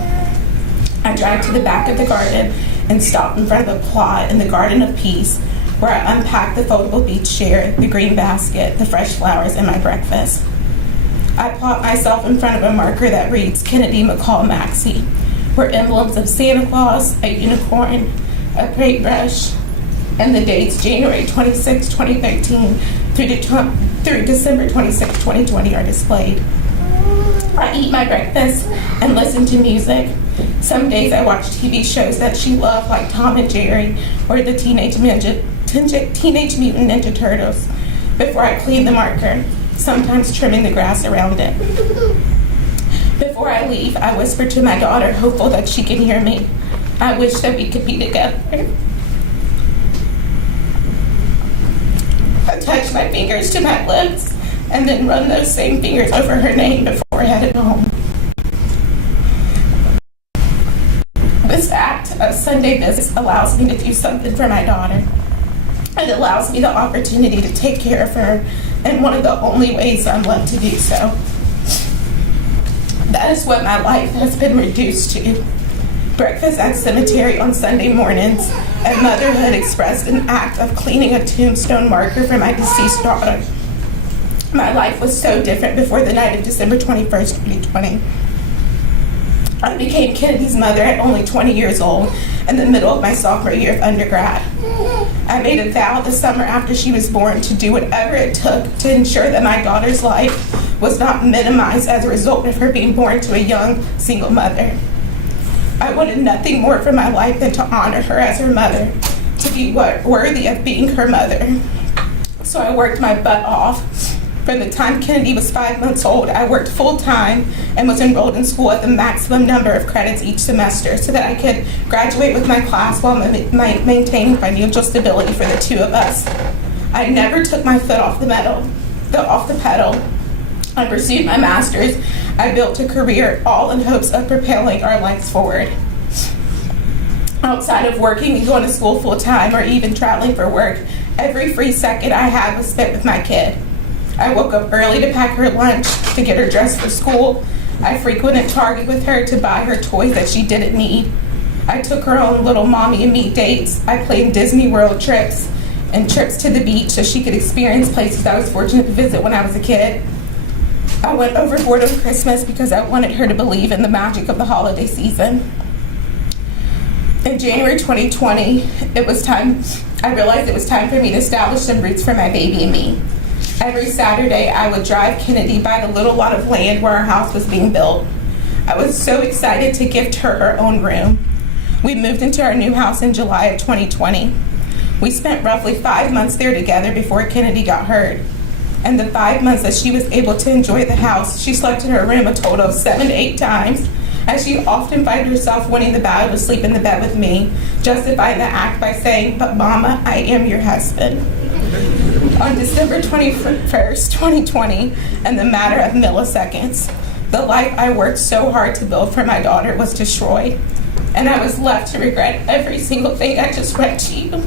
I drive to the back of the garden and stop in front of a plot in the Garden of Peace, where I unpack the foldable beach chair, the green basket, the fresh flowers, and my breakfast. I plot myself in front of a marker that reads Kennedy Maxie, where emblems of Santa Claus, a unicorn, a paintbrush, and the dates January 26, 2013 through December 26, 2020 are displayed. I eat my breakfast and listen to music. Some days I watch TV shows that she loved, like Tom and Jerry or the Teenage Mutant Ninja Turtles, before I clean the marker, sometimes trimming the grass around it. Before I leave, I whisper to my daughter, hopeful that she can hear me. I wish that we could be together. I touch my fingers to my lips and then run those same fingers over her name before heading home. This act of Sunday business allows me to do something for my daughter. It allows me the opportunity to take care of her in one of the only ways I'm left to do so. That is what my life has been reduced to. Breakfast at cemetery on Sunday mornings, and motherhood expressed an act of cleaning a tombstone marker for my deceased daughter. My life was so different before the night of December 21st, 2020. I became Kennedy's mother at only 20 years old in the middle of my sophomore year of undergrad. I made a vow the summer after she was born to do whatever it took to ensure that my daughter's life was not minimized as a result of her being born to a young single mother. I wanted nothing more for my life than to honor her as her mother, to be worthy of being her mother. So I worked my butt off. From the time Kennedy was 5 months old, I worked full-time and was enrolled in school at the maximum number of credits each semester so that I could graduate with my class while maintaining financial stability for the two of us. I never took my foot off the pedal. I pursued my master's. I built a career, all in hopes of propelling our lives forward. Outside of working and going to school full-time or even traveling for work, every free second I had was spent with my kid. I woke up early to pack her lunch, to get her dressed for school. I frequented Target with her to buy her toys that she didn't need. I took her on little mommy and me dates. I planned Disney World trips and trips to the beach so she could experience places I was fortunate to visit when I was a kid. I went overboard on Christmas because I wanted her to believe in the magic of the holiday season. In January 2020, I realized it was time for me to establish some roots for my baby and me. Every Saturday, I would drive Kennedy by the little lot of land where our house was being built. I was so excited to gift her own room. We moved into our new house in July of 2020. We spent roughly 5 months there together before Kennedy got hurt. And the 5 months that she was able to enjoy the house, she slept in her room a total of 7 to 8 times, as she often found herself winning the battle to sleep in the bed with me, justifying the act by saying, "But Mama, I am your husband." On December 21st, 2020, in the matter of milliseconds, the life I worked so hard to build for my daughter was destroyed, and I was left to regret every single thing I just read to you.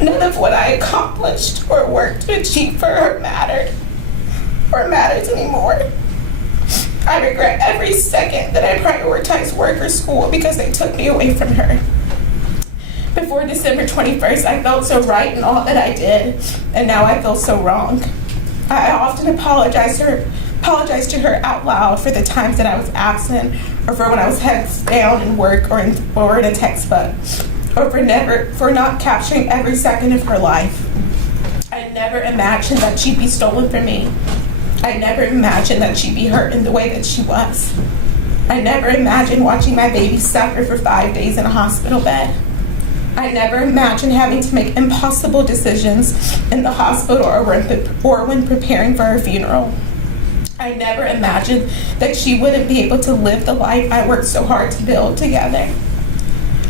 None of what I accomplished or worked to achieve for her mattered or matters anymore. I regret every second that I prioritized work or school because they took me away from her. Before December 21st, I felt so right in all that I did, and now I feel so wrong. I often apologize to her out loud for the times that I was absent, or for when I was heads down in work or in a textbook, or for not capturing every second of her life. I never imagined that she'd be stolen from me. I never imagined that she'd be hurt in the way that she was. I never imagined watching my baby suffer for 5 days in a hospital bed. I never imagined having to make impossible decisions in the hospital or when preparing for her funeral. I never imagined that she wouldn't be able to live the life I worked so hard to build together.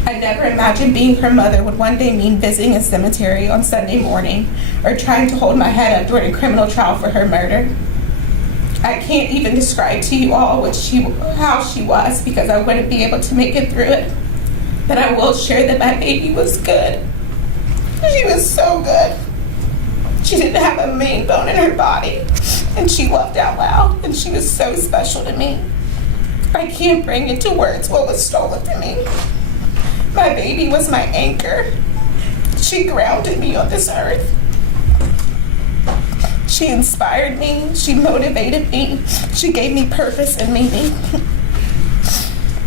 I never imagined being her mother would one day mean visiting a cemetery on Sunday morning or trying to hold my head up during a criminal trial for her murder. I can't even describe to you all how she was because I wouldn't be able to make it through it. But I will share that my baby was good. She was so good. She didn't have a main bone in her body, and she loved out loud, and she was so special to me. I can't bring into words what was stolen from me. My baby was my anchor. She grounded me on this earth. She inspired me. She motivated me. She gave me purpose and meaning.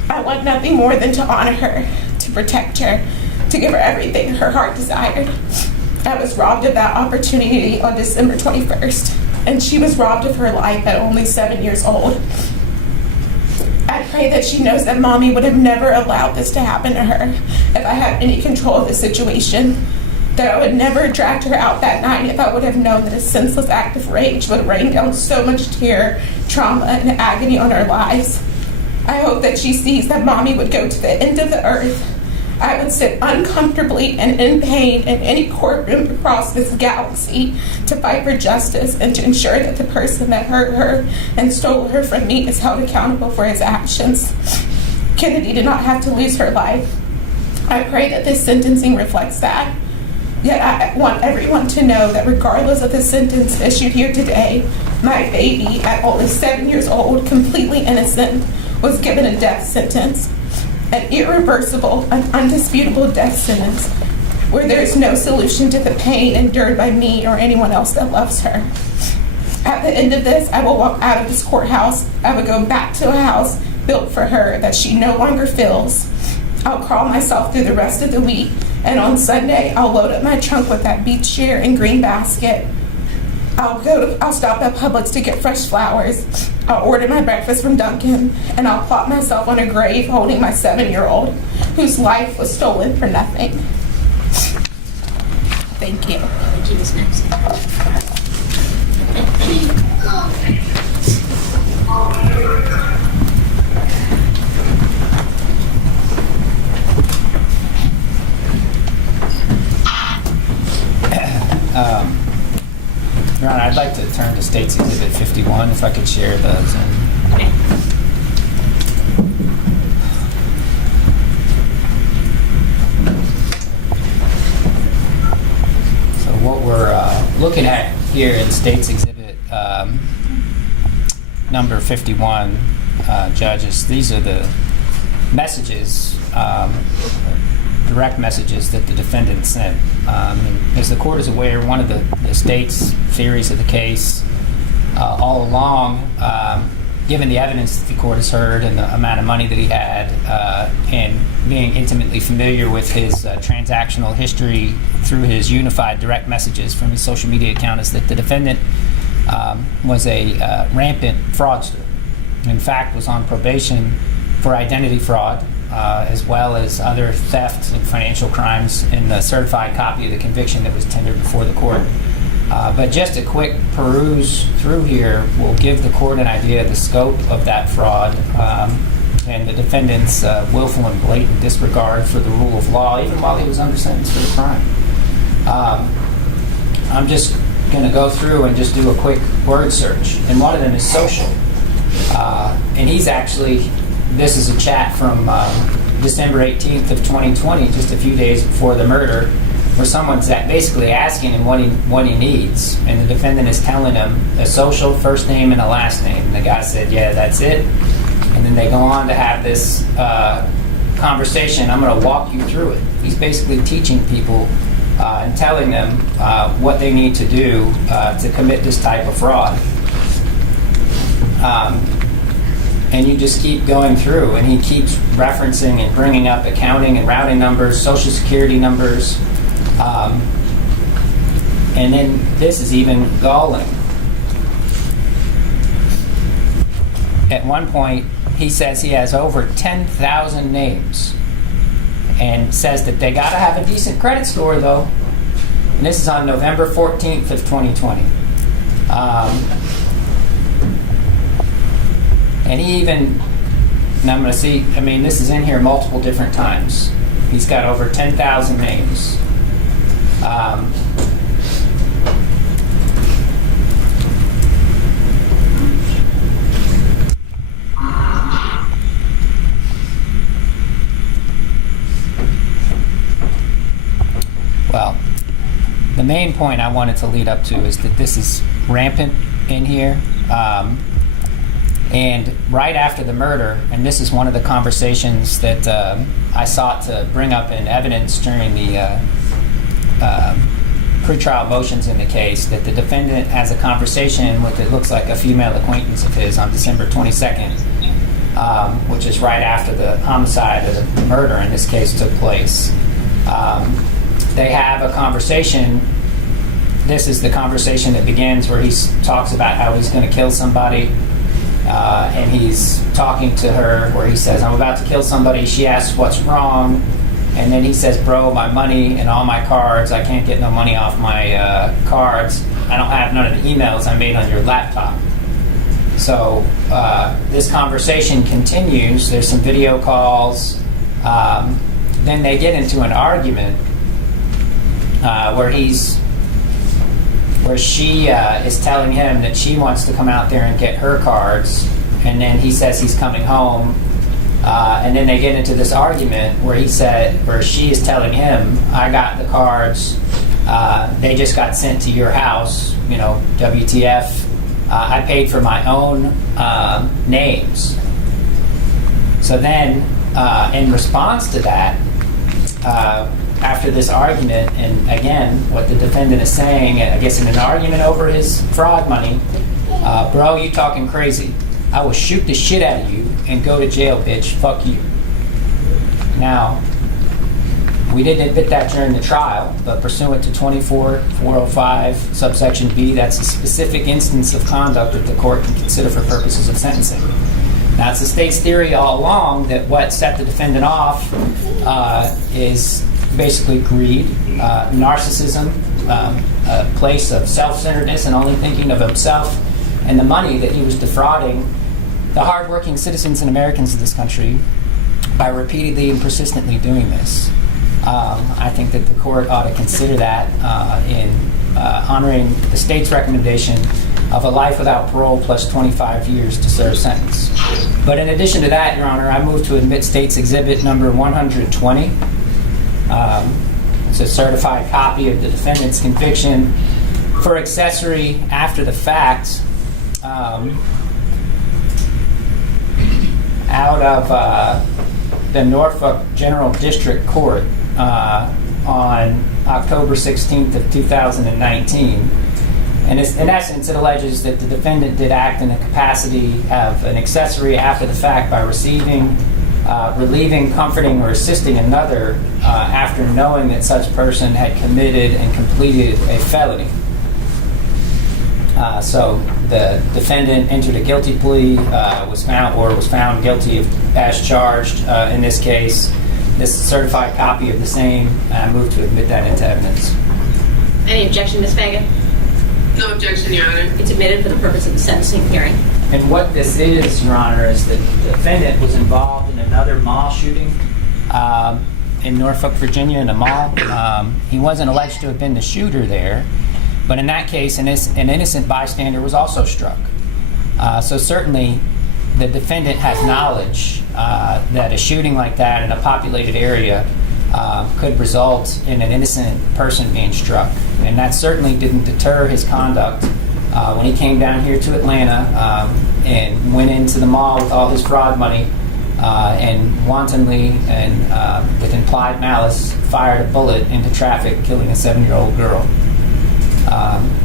I want nothing more than to honor her, to protect her, to give her everything her heart desired. I was robbed of that opportunity on December 21st, and she was robbed of her life at only 7 years old. I pray that she knows that Mommy would have never allowed this to happen to her if I had any control of the situation, that I would never have dragged her out that night if I would have known that a senseless act of rage would rain down so much terror, trauma, and agony on our lives. I hope that she sees that Mommy would go to the end of the earth. I would sit uncomfortably and in pain in any courtroom across this galaxy to fight for justice and to ensure that the person that hurt her and stole her from me is held accountable for his actions. Kennedy did not have to lose her life. I pray that this sentencing reflects that. Yet I want everyone to know that regardless of the sentence issued here today, my baby, at only 7 years old, completely innocent, was given a death sentence. An irreversible, an undisputable death sentence where there is no solution to the pain endured by me or anyone else that loves her. At the end of this, I will walk out of this courthouse. I will go back to a house built for her that she no longer fills. I'll crawl myself through the rest of the week, and on Sunday, I'll load up my trunk with that beach chair and green basket. I'll stop at Publix to get fresh flowers. I'll order my breakfast from Dunkin', and I'll plop myself on a grave holding my 7-year-old, whose life was stolen for nothing. Thank you. Thank you, Ms. Maxie. Your Honor, I'd like to turn to State's Exhibit 51, if I could share those. So what we're looking at here in State's Exhibit number 51, judges, these are the messages, direct messages that the defendant sent. As the court is aware, one of the state's theories of the case all along, given the evidence that the court has heard and the amount of money that he had, and being intimately familiar with his transactional history through his unified direct messages from his social media account, is that the defendant was a rampant fraudster. In fact, was on probation for identity fraud as well as other theft and financial crimes in the certified copy of the conviction that was tendered before the court. But just a quick peruse through here will give the court an idea of the scope of that fraud and the defendant's willful and blatant disregard for the rule of law, even while he was under sentence for the crime. I'm just going to go through and just do a quick word search, and one of them is social. And he's actually, this is a chat from December 18th of 2020, just a few days before the murder, where someone's basically asking him what he needs, and the defendant is telling him a social, first name, and a last name. And the guy said, yeah, that's it. And then they go on to have this conversation. I'm going to walk you through it. He's basically teaching people and telling them what they need to do to commit this type of fraud. And you just keep going through, and he keeps referencing and bringing up accounting and routing numbers, social security numbers. And then this is even galling. At one point, he says he has over 10,000 names and says that they got to have a decent credit score, though. And this is on November 14th of 2020. And he even, and I'm going to see, I mean, this is in here multiple different times. He's got over 10,000 names. Well, the main point I wanted to lead up to is that this is rampant in here. And right after the murder, and this is one of the conversations that I sought to bring up in evidence during the pretrial motions in the case, that the defendant has a conversation with, it looks like, a female acquaintance of his on December 22nd, which is right after the homicide or the murder in this case took place. They have a conversation. This is the conversation that begins where he talks about how he's going to kill somebody. And he's talking to her where he says, I'm about to kill somebody. She asks what's wrong. And then he says, bro, my money and all my cards, I can't get no money off my cards. I don't have none of the emails I made on your laptop. So this conversation continues. There's some video calls. Then they get into an argument where she is telling him that she wants to come out there and get her cards, and then he says he's coming home, and then they get into this argument where she is telling him, I got the cards, they just got sent to your house, WTF, I paid for my own names. So then, in response to that, after this argument, and again, what the defendant is saying, I guess in an argument over his fraud money, bro, you talking crazy. I will shoot the shit out of you and go to jail, bitch. Fuck you. Now, we didn't admit that during the trial, but pursuant to 24-405 subsection B, that's a specific instance of conduct that the court can consider for purposes of sentencing. Now, it's the state's theory all along that what set the defendant off is basically greed, narcissism, a place of self-centeredness and only thinking of himself, and the money that he was defrauding the hardworking citizens and Americans of this country by repeatedly and persistently doing this. I think that the court ought to consider that in honoring the state's recommendation of a life without parole plus 25 years to serve sentence. But in addition to that, Your Honor, I move to admit State's Exhibit number 120. It's a certified copy of the defendant's conviction for accessory after the fact out of the Norfolk General District Court on October 16th of 2019. And in essence, it alleges that the defendant did act in the capacity of an accessory after the fact by receiving, relieving, comforting, or assisting another after knowing that such person had committed and completed a felony. So the defendant entered a guilty plea, was found guilty as charged in this case. This certified copy of the same, I move to admit that into evidence. Any objection, Ms. Fagan? No objection, Your Honor. It's admitted for the purpose of the sentencing hearing. And what this is, Your Honor, is that the defendant was involved in another mall shooting in Norfolk, Virginia, in a mall. He wasn't alleged to have been the shooter there, but in that case, an innocent bystander was also struck. So certainly, the defendant has knowledge that a shooting like that in a populated area could result in an innocent person being struck. And that certainly didn't deter his conduct when he came down here to Atlanta and went into the mall with all his fraud money and wantonly and with implied malice fired a bullet into traffic, killing a 7-year-old girl.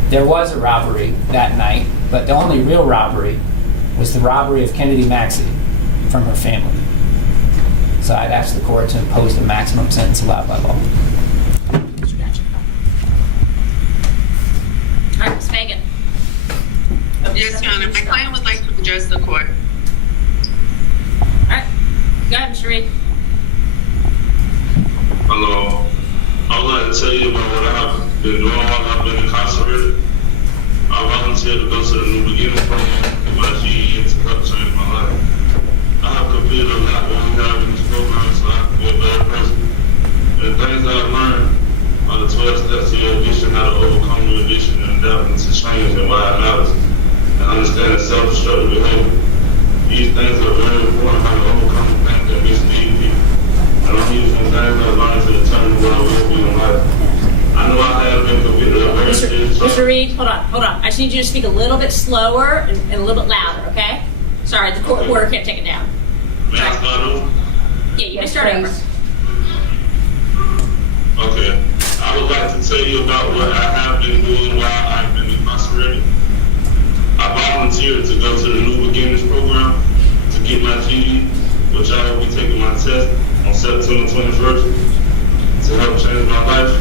There was a robbery that night, but the only real robbery was the robbery of Kennedy Maxie from her family. So I'd ask the court to impose the maximum sentence allowed by law. All right, Ms. Fagan. Yes, Your Honor. My client would like to address the court. All right. Go ahead, Mr. Reed. Hello. I would like to tell you about what I've been doing while I've been incarcerated. I volunteered to go to the New Beginning program with my GED to help change my life. I have completed a lot while we have in this program so I can be a better person. And the things that I've learned are the 12 steps to your addiction, how to overcome your addiction and adapt to change and why it matters. And understanding self-destructive behavior. These things are very important, how to overcome the things that mislead people. And I'm using things I've learned to determine what I will be in life. I know I have been convicted of very serious Mr. Reed, hold on. I just need you to speak a little bit slower and a little bit louder, okay? Sorry, the court order can't take it down. May I start over? Yeah, you can start over. Okay. I would like to tell you about what I have been doing while I've been incarcerated. I volunteered to go to the New Beginnings program to get my GED, which I will be taking my test on September 21st to help change my life.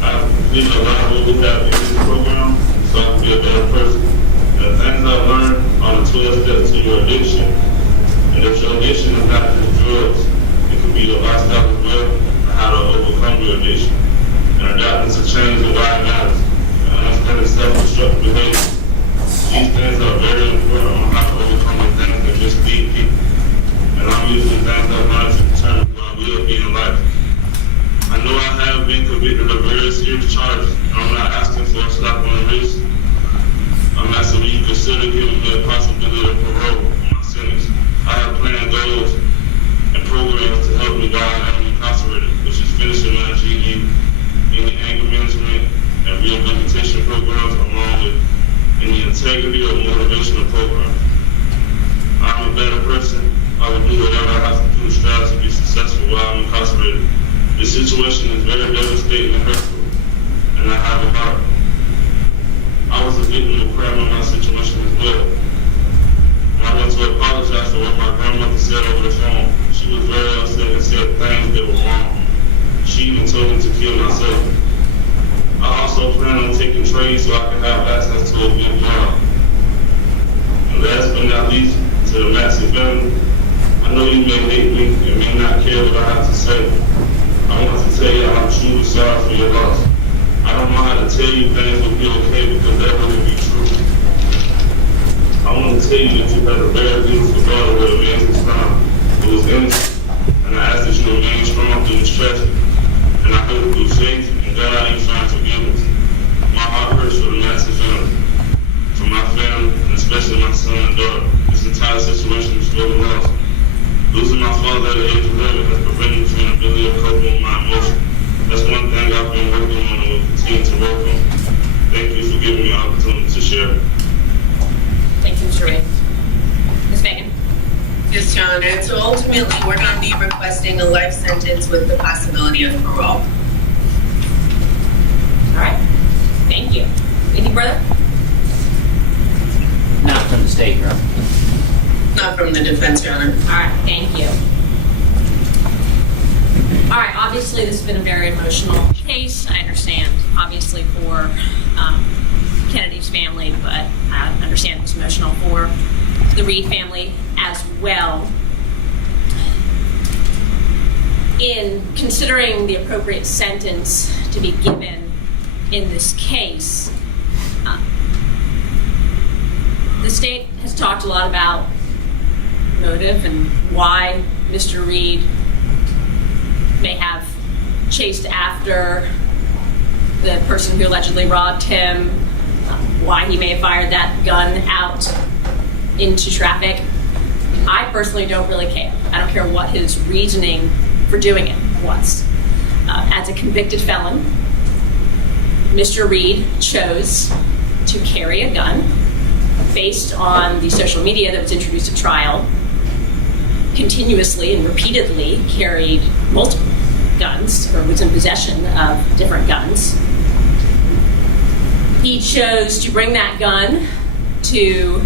I've completed a lot of what we have in this program so I can be a better person. And the things I've learned are the 12 steps to your addiction. And if your addiction is not just drugs, it could be your lifestyle as well, and how to overcome your addiction. And adapting to change and why it matters. And understanding self-destructive behavior. These things are very important on how to overcome the things that mislead people. And I'm using things I've learned to determine who I will be in life. I know I have been convicted of very serious charges, and I'm not asking for a slap on the wrist. I'm asking you to consider giving me a possibility of parole on my sentence. I have planned goals and programs to help me while I am incarcerated, which is finishing my GED, any anger management and rehabilitation programs, along with any integrity or motivational programs. I'm a better person. I will do whatever I have to do to strive to be successful while I'm incarcerated. This situation is very devastating and hurtful, and I have a heart. I was a victim of crime in my situation as well. When I went to apologize for what my grandmother said over the phone, she was very upset and said things that were wrong. She even told me to kill myself. I also plan on taking trades so I can have access to a good job. And last but not least, to the Maxie family, I know you may hate me and may not care what I have to say. I want to tell you I'm truly sorry for your loss. I don't know how to tell you things will be okay because that wouldn't be true. I want to tell you that you had a very beautiful daughter with a amazing smile who was innocent, and I ask that you remain strong through this tragedy. And I hope through faith and God you find forgiveness. My heart hurts for the Maxie family, for my family, and especially my son and daughter. This entire situation is really lost. Losing my father at the age of 11 has prevented me from the ability of coping with my emotions. That's one thing I've been working on and will continue to work on. Thank you for giving me the opportunity to share. Thank you, Mr. Reed. Ms. Fagan. Yes, Your Honor. So ultimately, we're going to be requesting a life sentence with the possibility of parole. All right. Thank you. Anything further? Not from the state, Your Honor. Not from the defense, Your Honor. All right. Thank you. All right. Obviously, this has been a very emotional case. I understand. Obviously, for Kennedy's family, but I understand it's emotional for the Reed family as well. In considering the appropriate sentence to be given in this case, the state has talked a lot about motive and why Mr. Reed may have chased after the person who allegedly robbed him, why he may have fired that gun out into traffic. I personally don't really care. I don't care what his reasoning for doing it was. As a convicted felon, Mr. Reed chose to carry a gun based on the social media that was introduced at trial, continuously and repeatedly carried multiple guns, or was in possession of different guns. He chose to bring that gun to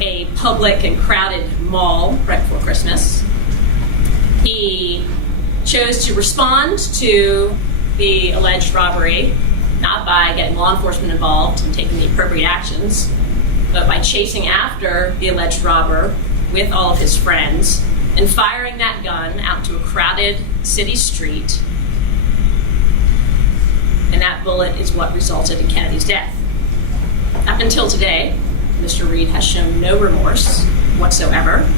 a public and crowded mall right before Christmas. He chose to respond to the alleged robbery, not by getting law enforcement involved and taking the appropriate actions, but by chasing after the alleged robber with all of his friends and firing that gun out to a crowded city street. And that bullet is what resulted in Kennedy's death. Up until today, Mr. Reed has shown no remorse whatsoever.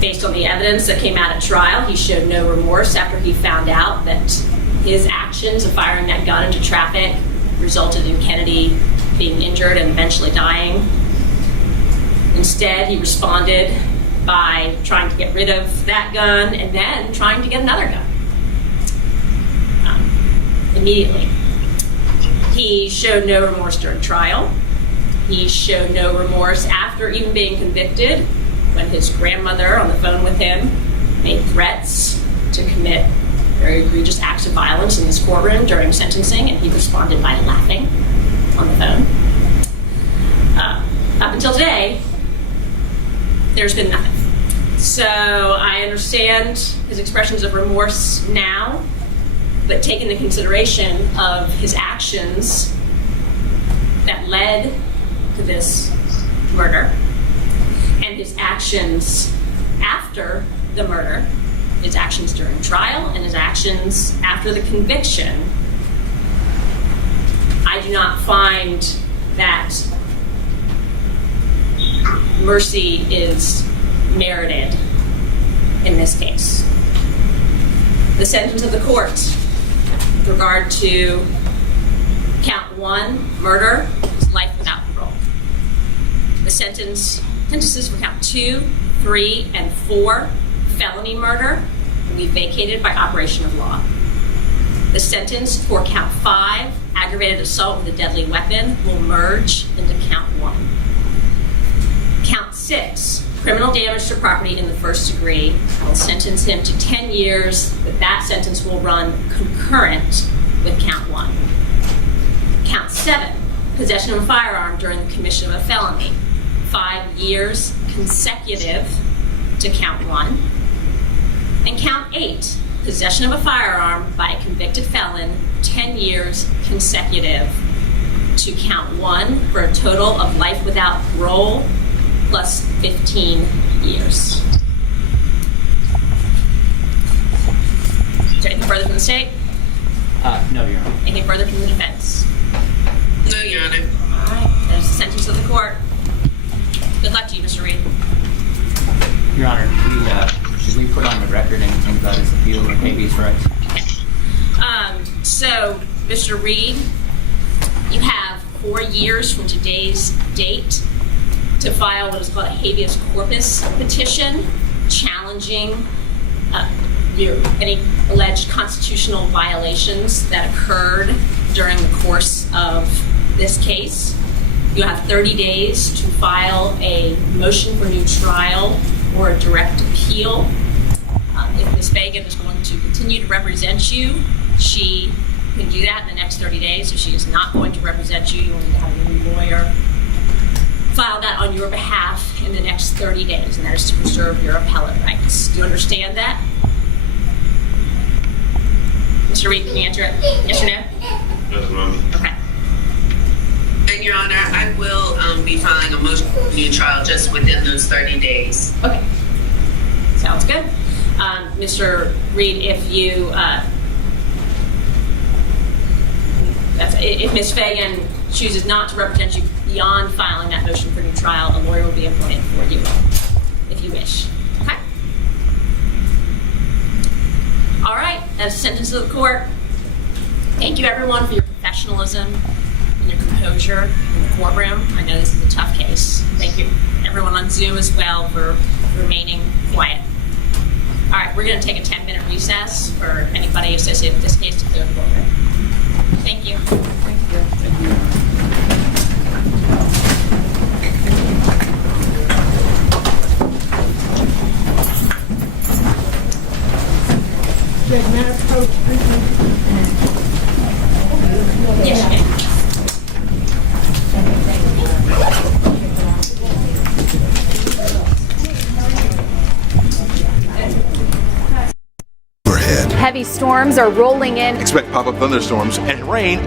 Based on the evidence that came out at trial, he showed no remorse after he found out that his actions of firing that gun into traffic resulted in Kennedy being injured and eventually dying. Instead, he responded by trying to get rid of that gun and then trying to get another gun. Immediately. He showed no remorse during trial. He showed no remorse after even being convicted, when his grandmother on the phone with him made threats to commit very egregious acts of violence in this courtroom during sentencing, and he responded by laughing on the phone. Up until today, there's been nothing. So I understand his expressions of remorse now, but take into consideration of his actions that led to this murder and his actions after the murder, his actions during trial and his actions after the conviction, I do not find that mercy is merited in this case. The sentence of the court with regard to count 1, murder, is life without parole. The sentences for count 2, 3, and 4, felony murder, will be vacated by operation of law. The sentence for count 5, aggravated assault with a deadly weapon, will merge into count 1. Count 6, criminal damage to property in the first degree, I will sentence him to 10 years, but that sentence will run concurrent with count 1. Count 7, possession of a firearm during the commission of a felony, 5 years consecutive to count 1. And count 8, possession of a firearm by a convicted felon, 10 years consecutive to count 1, for a total of life without parole plus 15 years. Is there anything further from the state? No, Your Honor. Anything further from the defense? No, Your Honor. All right, there's the sentence of the court. Good luck to you, Mr. Reed. Your Honor, should we put on the record anything about his appeal or habeas rights? So, Mr. Reed, you have 4 years from today's date to file what is called a habeas corpus petition, challenging any alleged constitutional violations that occurred during the course of this case. You have 30 days to file a motion for new trial or a direct appeal. If Ms. Fagan is going to continue to represent you, she can do that in the next 30 days. If she is not going to represent you, you will need to have a new lawyer file that on your behalf in the next 30 days, and that is to preserve your appellate rights. Do you understand that? Mr. Reed, can you answer it? Yes or no? Yes, ma'am. Okay. And Your Honor, I will be filing a motion for a new trial just within those 30 days. Okay. Sounds good. Mr. Reed, if you, if Ms. Fagan chooses not to represent you beyond filing that motion for new trial, a lawyer will be appointed for you, if you wish. Okay? All right, that's a sentence of the court. Thank you, everyone, for your professionalism and your composure in the courtroom. I know this is a tough case. Thank you, everyone on Zoom as well, for remaining quiet. All right, we're going to take a 10-minute recess for anybody associated with this case to clear the courtroom. Thank you. Thank you. Thank you. Yes, ma'am. Heavy storms are rolling in. Expect pop-up thunderstorms and rain